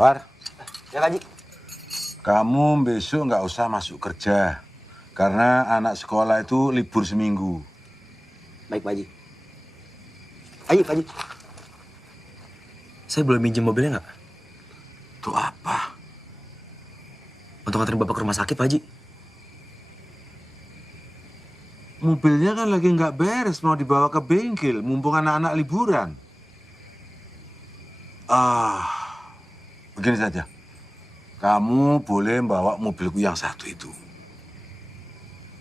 War. Ya, Pak Haji. Kamu besok nggak usah masuk kerja. Karena anak sekolah itu libur seminggu. Baik, Pak Haji. Ayo, Pak Haji. Saya boleh minjem mobilnya nggak? Itu apa? Untuk nganterin Bapak ke rumah sakit, Pak Haji. Mobilnya kan lagi nggak beres, mau dibawa ke bengkel, mumpung anak-anak liburan. Begini saja. Kamu boleh bawa mobilku yang satu itu.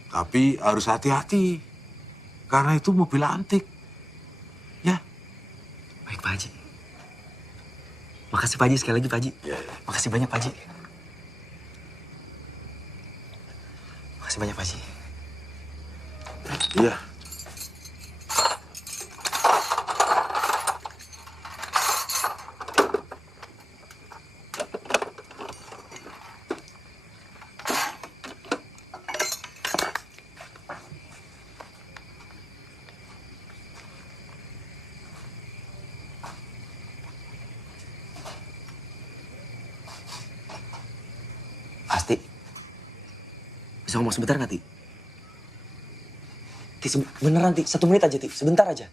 Tapi harus hati-hati. Karena itu mobil antik. Ya. Baik, Pak Haji. Makasih, Pak Haji. Sekali lagi, Pak Haji. Makasih banyak, Pak Haji. Makasih banyak, Pak Haji. Iya. Asti, bisa ngomong sebentar nggak, Ti? Ti, beneran, Ti. 1 menit aja, Ti. Sebentar aja.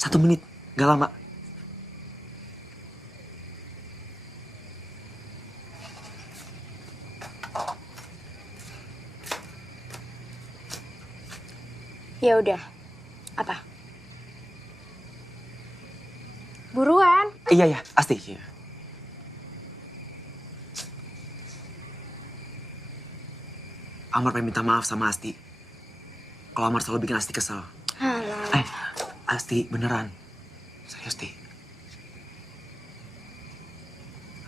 1 menit, nggak lama. Ya udah. Apa? Buruan. Iya, ya, Asti. Iya. Amar pengen minta maaf sama Asti. Kalau Amar selalu bikin Asti kesel. Alah. Asti, beneran. Serius, Ti.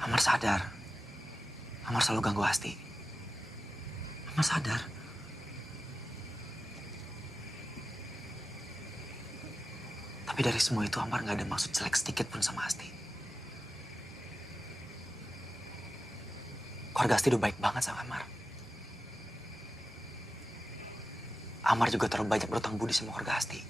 Amar sadar. Amar selalu ganggu Asti. Amar sadar. Tapi dari semua itu Amar gak ada maksud jelek sedikit pun sama Asti. Keluarga Asti udah baik banget sama Amar. Amar juga terlalu banyak berutang budi sama keluarga Asti.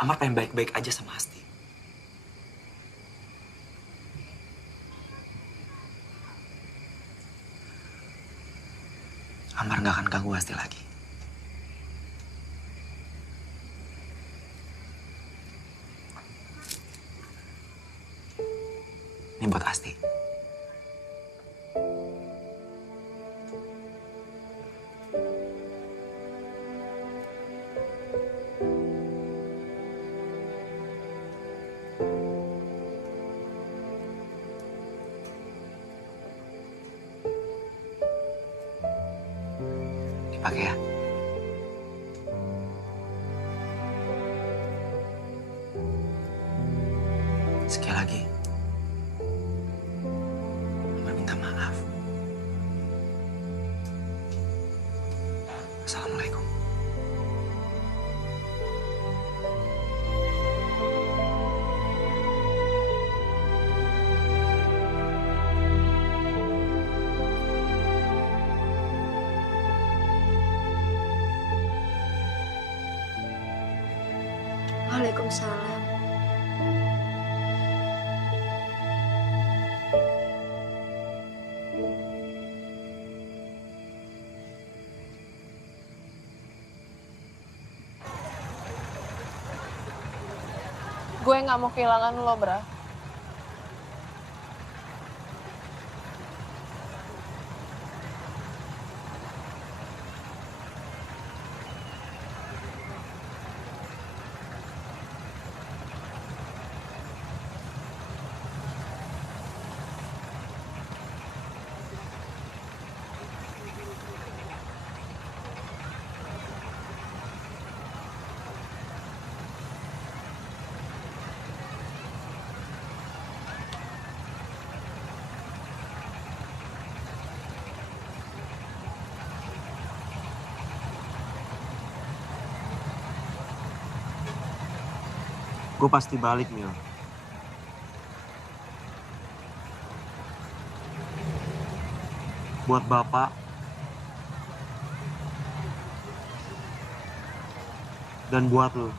Amar pengen baik-baik aja sama Asti. Amar gak akan ganggu Asti lagi. Ini buat Asti. Dipakai ya. Sekali lagi. Amar minta maaf. Assalamualaikum. Waalaikumsalam. Gue nggak mau kehilangan lo, Bra. Gue pasti balik, Mil. Buat Bapak dan buat lo.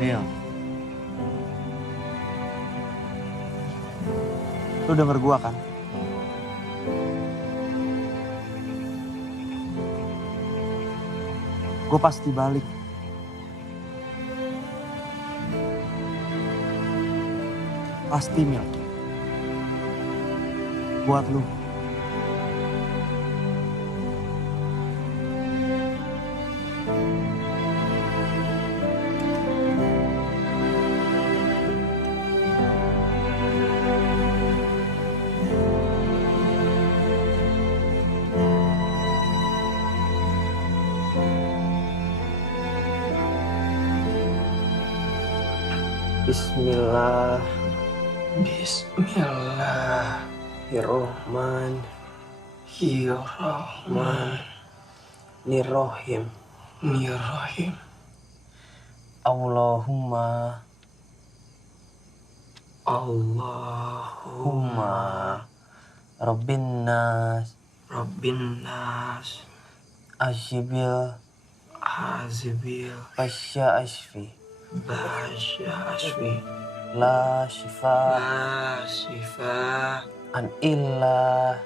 Mil, lu denger gua kan? Gue pasti balik. Pasti, Mil. Buat lu. Bismillah. Bismillahirrahmanirrahim. Allahumma Rabbin nas Ashibil Basya Ashfi La shifa An illa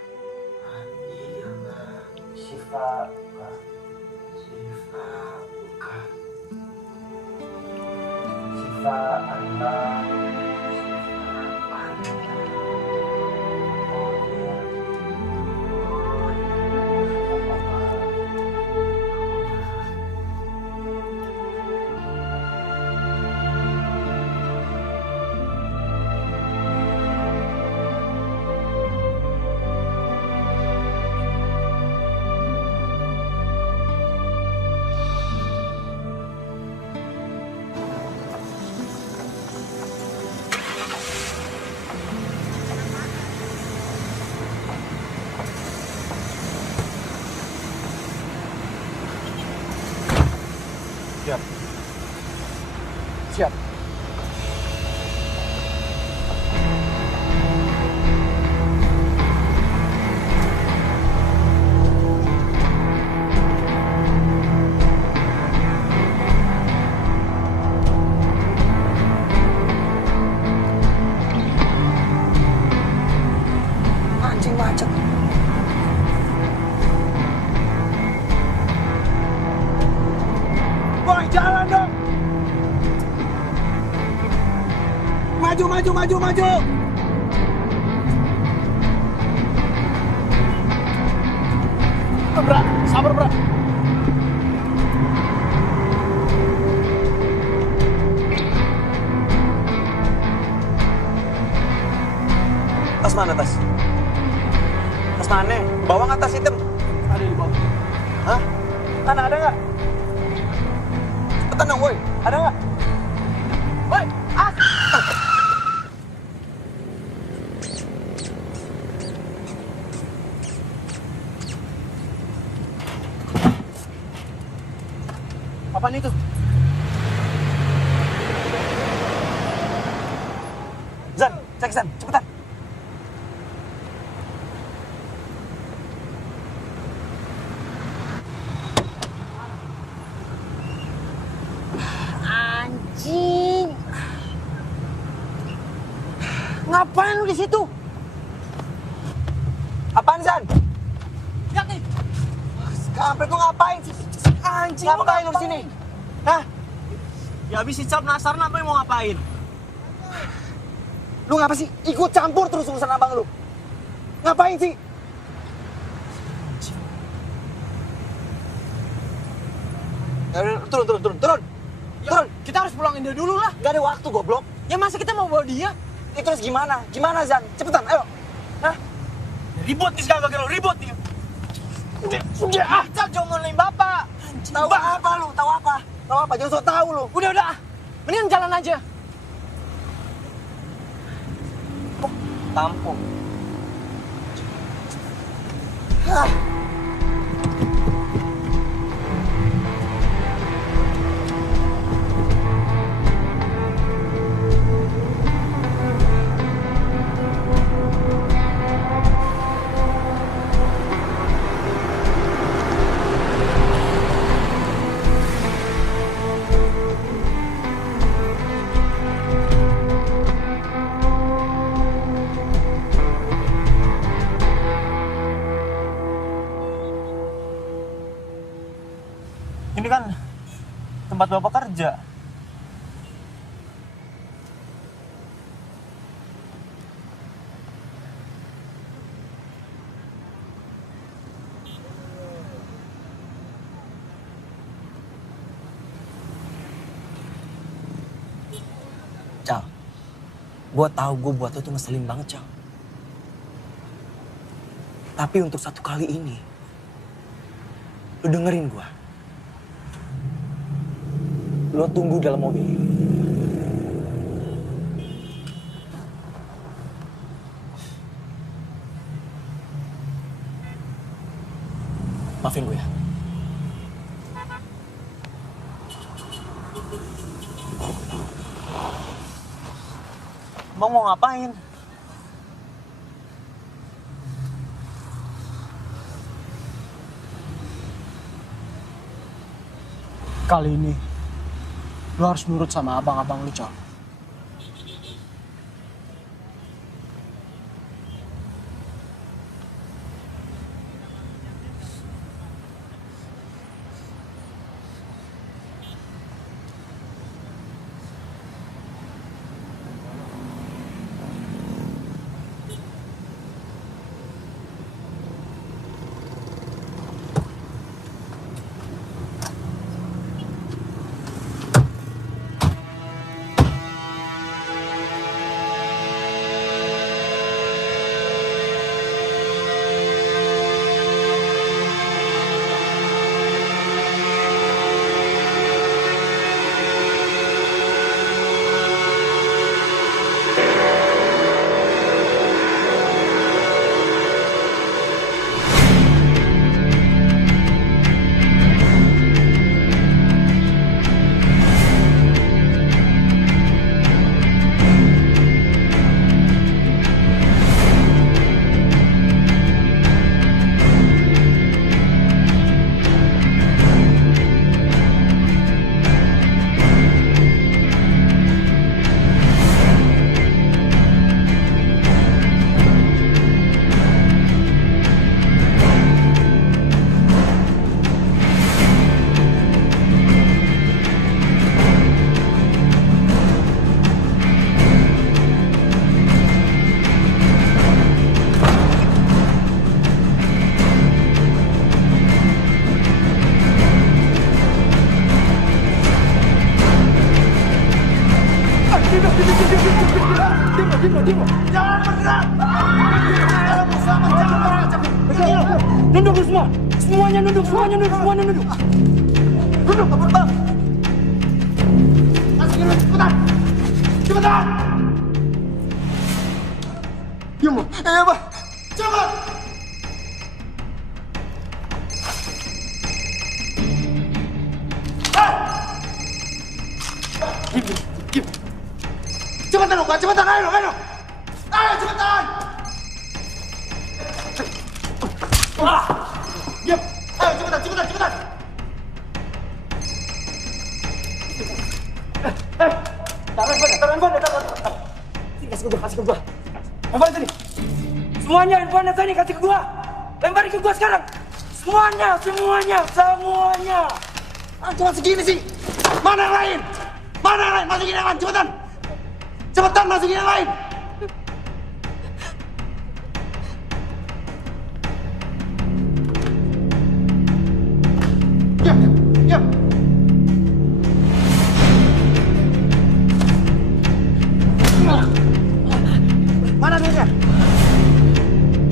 Siap. Siap. Anjing macet. Boy, jalan dong. Maju, maju, maju, maju. Bra, sabar, Bra. Tas mana, tas? Tas mana? Bawa nggak tas hitam? Ada di bawah. Hah? Mana, ada nggak? Cepetan dong, woi. Ada nggak? Woi, ah! Apaan itu? Zan, cek Zan, cepetan. Anjing. Ngapain lu di situ? Apaan, Zan? Lihat nih. Kampret lu ngapain sih? Anjing, Ngapain lu di sini? Hah? Ya habis si Cap Nasar apa yang mau ngapain? Lu ngapa sih? Ikut campur terus urusan abang lu. Ngapain sih? Turun. Turun. Kita harus pulangin dia dulu lah. Gak ada waktu, goblok. Ya masa kita mau bawa dia? Itu terus gimana? Gimana, Zan? Cepetan, ayo. Hah? Ribut nih sekarang gara ribut nih. Udah, ah. Cap jomolin bapak. Tahu apa lu? Tahu apa? Tahu apa? Jangan sok tahu lu. Udah. Mendingan jalan aja. Tampung. Ini kan tempat bapak kerja. Cal, gue tahu gue buat lo tuh ngeselin banget, Cal. Tapi untuk satu kali ini, lo dengerin gue. Lo tunggu dalam mobil. Maafin gue ya. Bang mau ngapain? Kali ini, lo harus nurut sama abang-abang lo, Cal. jangan bergerak. Nunduk lu semua. Semuanya nunduk. Nunduk, Bang. Masukin lu, cepetan. Diam, Bang. Bang. Cepat. Diam. Cepetan, Pak. Cepetan, ayo. Ayo, cepetan. Diam. Ayo, cepetan. Taruh handphone. Sini, kasih ke gua. Handphone sini. Semuanya handphone sini, kasih ke gua. Lemparin ke gua sekarang. Semuanya. Cuma segini sih. Mana yang lain? Masukin yang lain, cepetan masukin yang lain. Diam. Mana duitnya?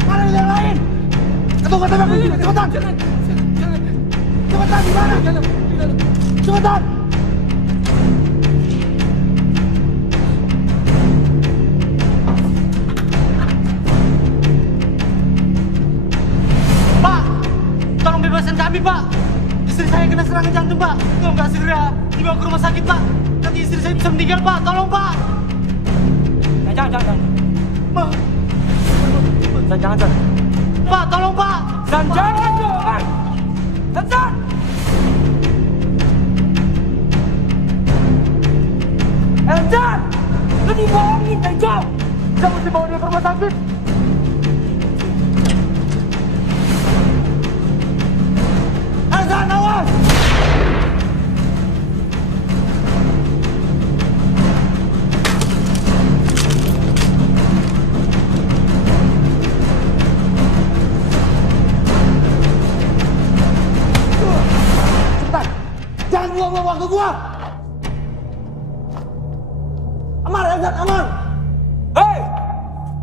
Mana duit yang lain? Tunggu, cepetan. Cepetan, di mana? Cepetan. Pak, tolong bebaskan kami, Pak. Istri saya kena serangan jantung, Pak. Kalau nggak segera dibawa ke rumah sakit, Pak. Nanti istri saya bisa meninggal, Pak. Tolong, Pak. Jangan. Jangan. Pak, tolong, Pak. Jangan dong. Jangan. Eljan! Lu dibohongin, Tejo! Kita mesti bawa dia ke rumah sakit. Eljan, awas! Cepetan! Jangan buang-buang waktu gua! Aman. Hei!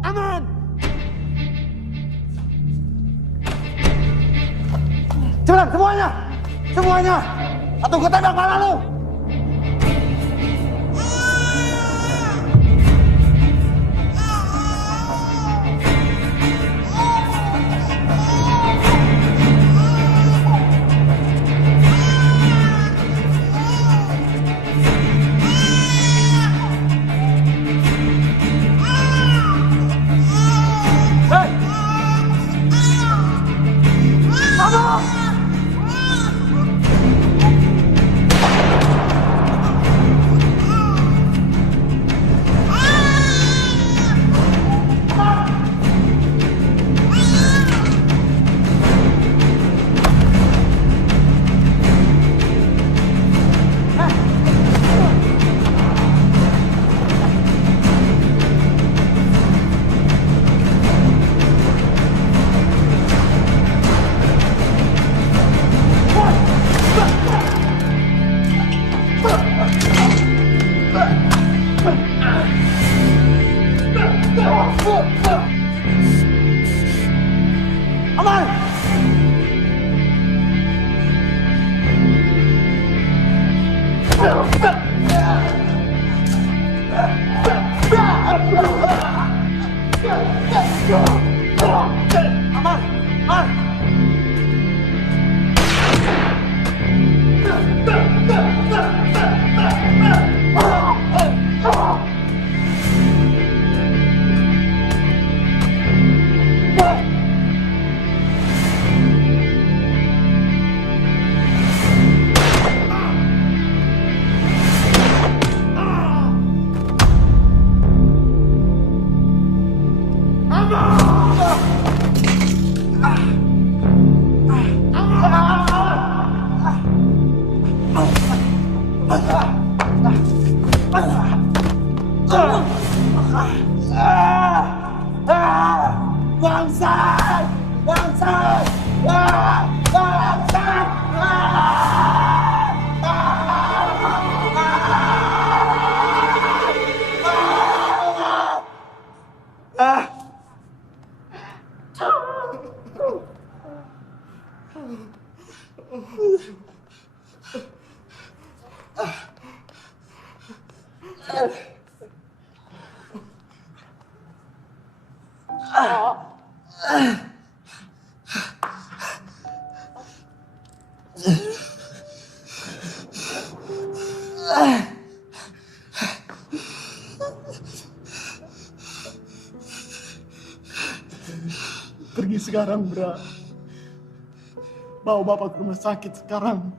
Aman! Cepetan, semuanya! Atau gue tembak kepala lu! Pergi sekarang, Bra. Bawa bapak ke rumah sakit sekarang.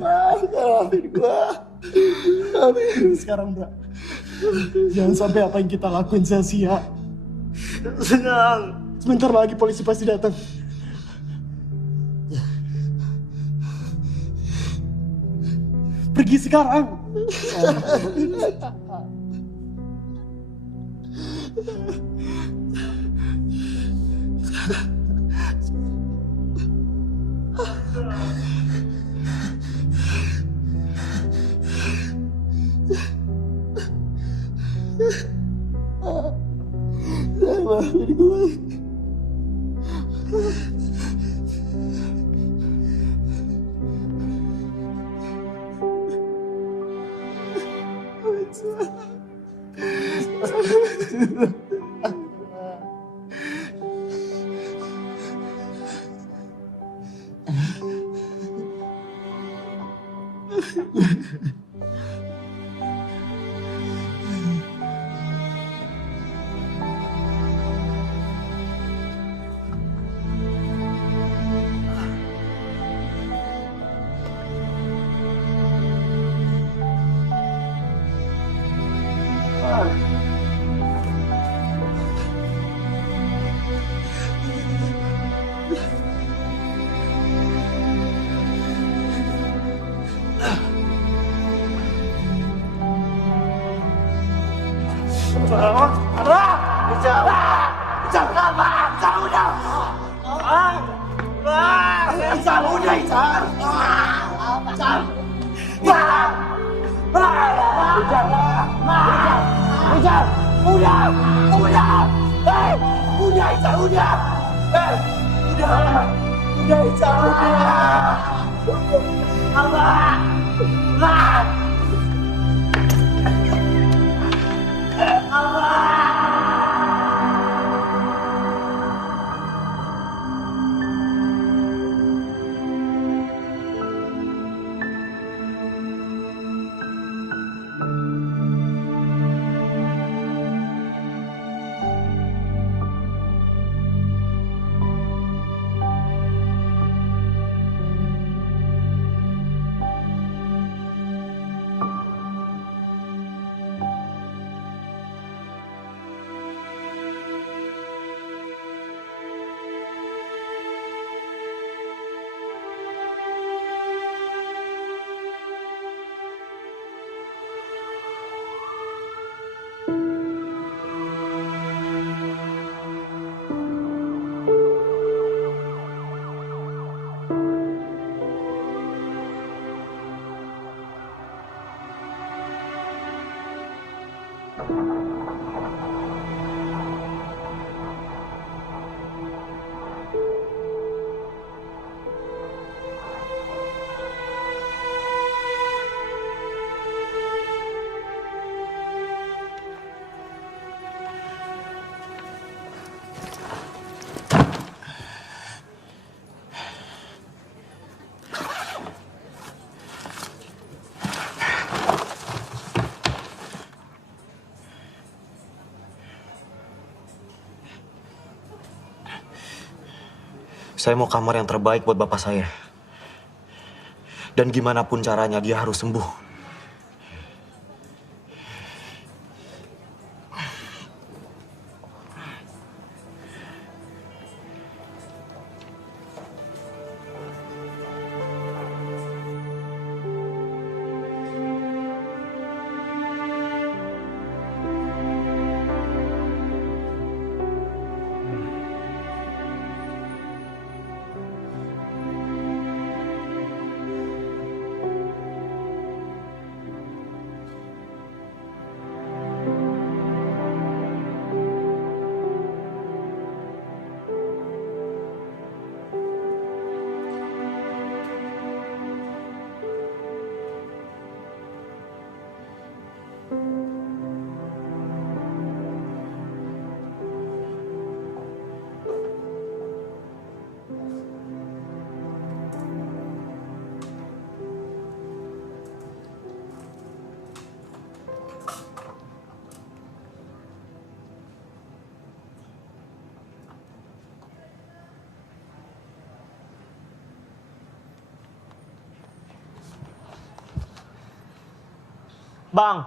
Maafin gua. Sekarang, Bra. Jangan sampai apa yang kita lakuin sia-sia. Sebentar lagi polisi pasti datang. Pergi sekarang. Maafin gue. Saya mau kamar yang terbaik buat bapak saya. Dan gimana pun caranya dia harus sembuh. Bang.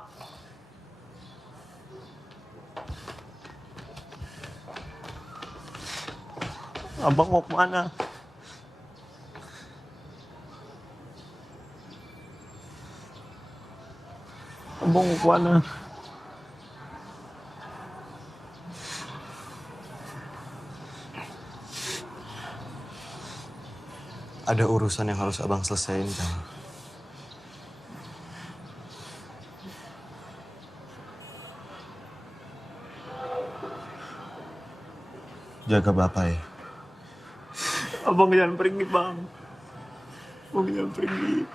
Abang mau kemana? Abang mau kemana? Ada urusan yang harus abang selesaiin, Jang. Jaga bapak ya. Abang jangan pergi, Bang. Abang jangan pergi.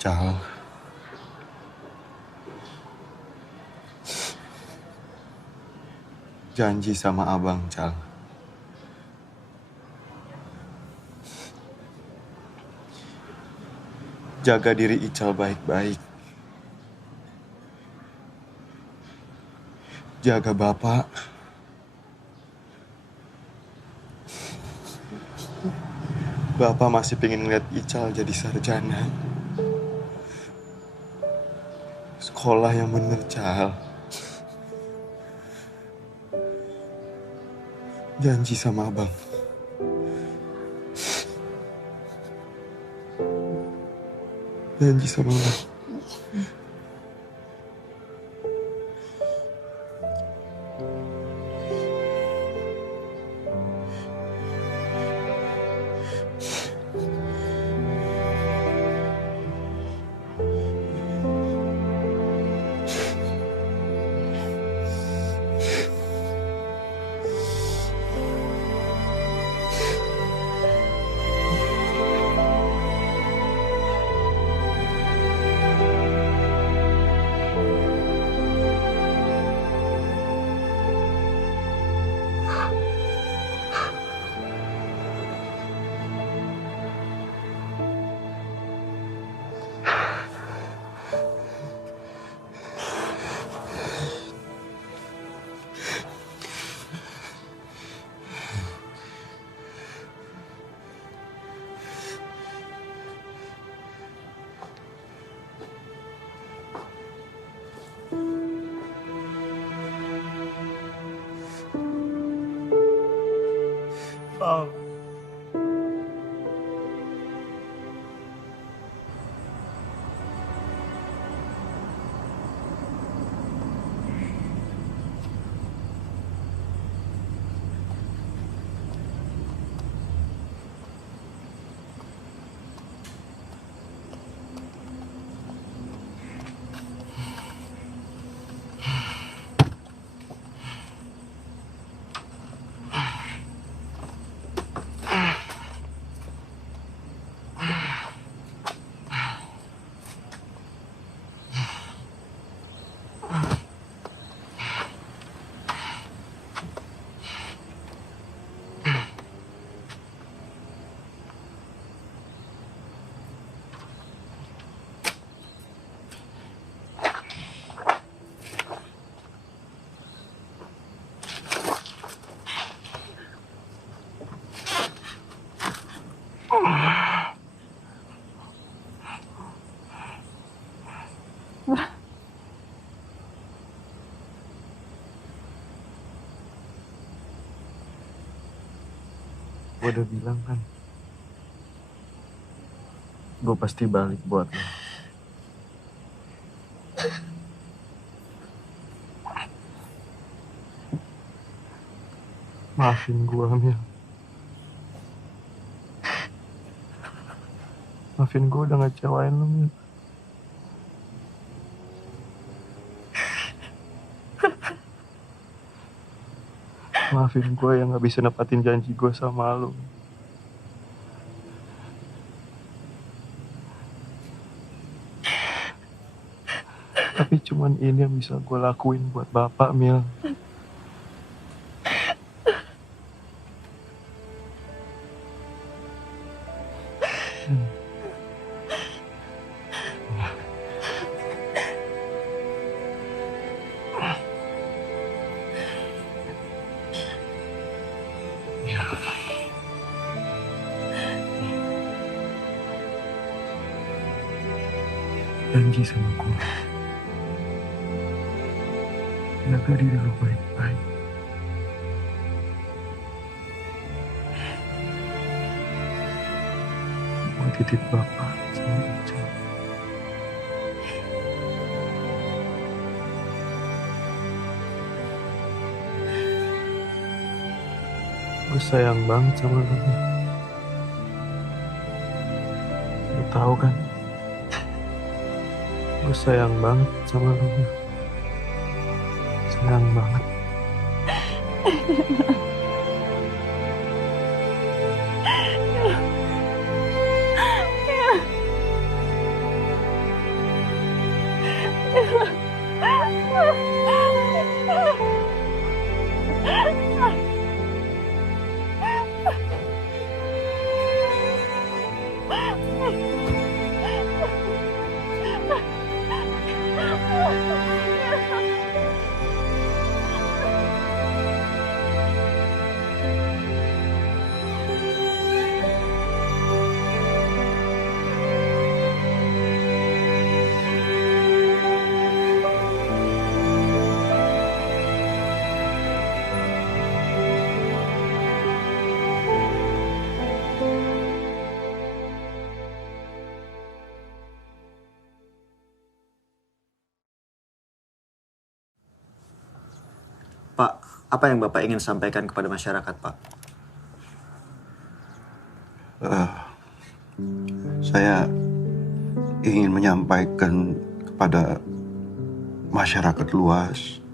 Cal. Janji sama abang, Cal. Jaga diri Ical baik-baik. Jaga bapak. Bapak masih pengen ngeliat Ical jadi sarjana. Sekolah yang bener, Cal. Janji sama abang. Janji sama abang. Bang. Gue udah bilang kan, gue pasti balik buat lo. Maafin gue, Mil. Maafin gue udah ngecewain lo, Mil. Maafin gue yang gak bisa nepatin janji gue sama lo. Tapi cuman ini yang bisa gue lakuin buat bapak, Mil. Ya. Janji sama gue. Jaga diri lu baik-baik. Gue titip bapak sama Ica. Gue sayang banget sama lu. Lu tahu kan? Gue sayang banget sama lu. Sayang banget. Pak, apa yang Bapak ingin sampaikan kepada masyarakat, Pak? Saya ingin menyampaikan kepada masyarakat luas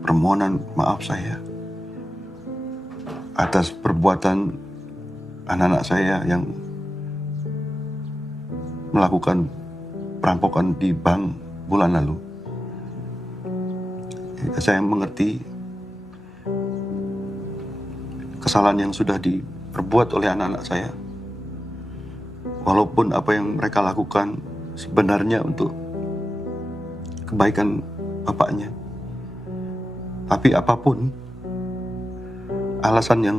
permohonan maaf saya atas perbuatan anak-anak saya yang melakukan perampokan di bank bulan lalu. Saya mengerti kesalahan yang sudah diperbuat oleh anak-anak saya. Walaupun apa yang mereka lakukan sebenarnya untuk kebaikan bapaknya. Tapi apapun alasan yang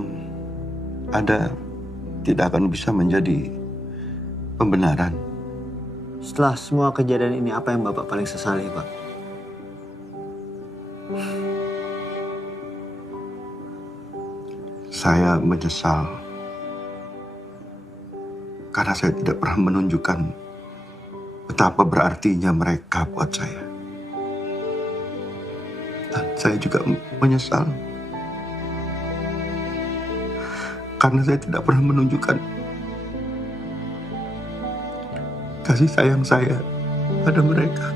ada tidak akan bisa menjadi pembenaran. Setelah semua kejadian ini, apa yang Bapak paling sesali, Pak? Saya menyesal karena saya tidak pernah menunjukkan betapa berartinya mereka buat saya. Dan saya juga menyesal karena saya tidak pernah menunjukkan kasih sayang saya pada mereka.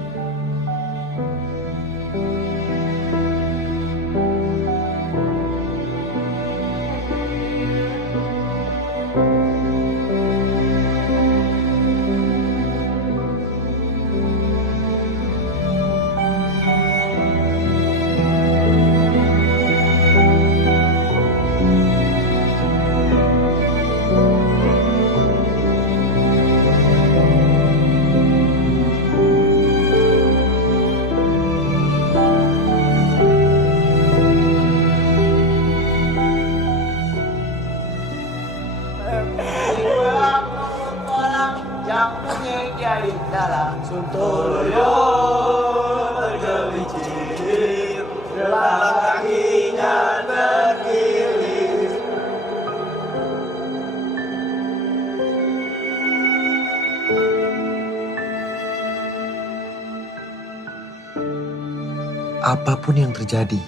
Apapun yang terjadi,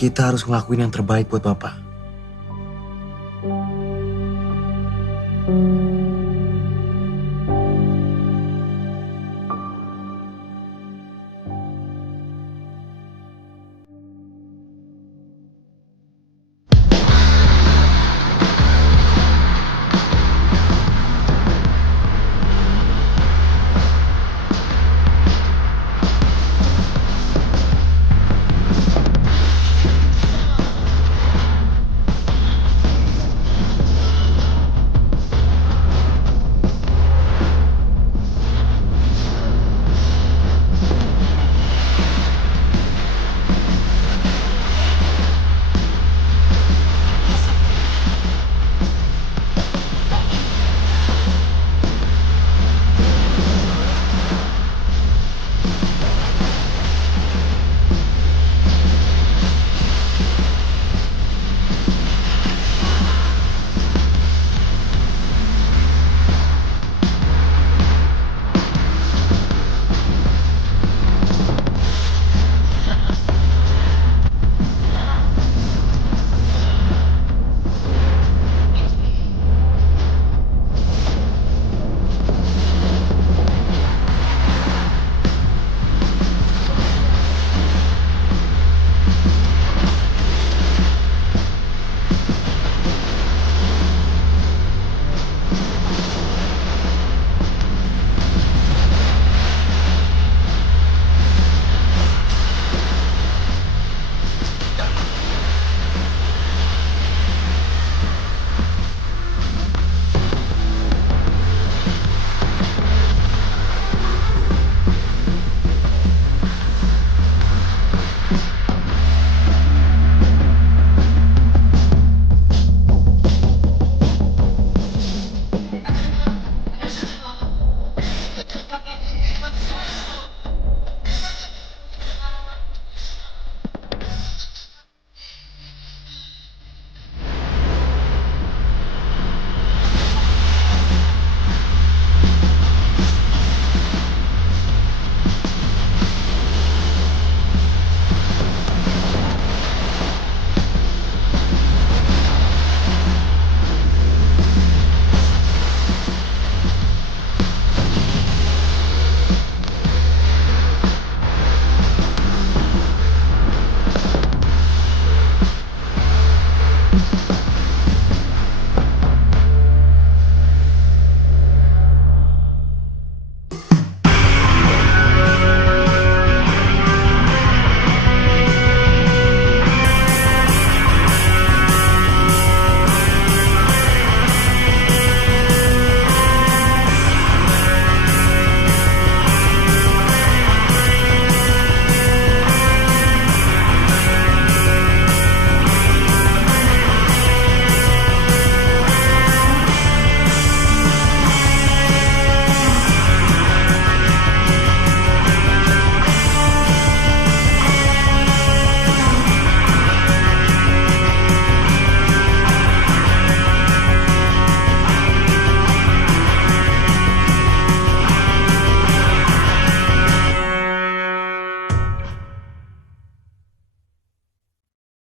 kita harus ngelakuin yang terbaik buat Bapak. Pak.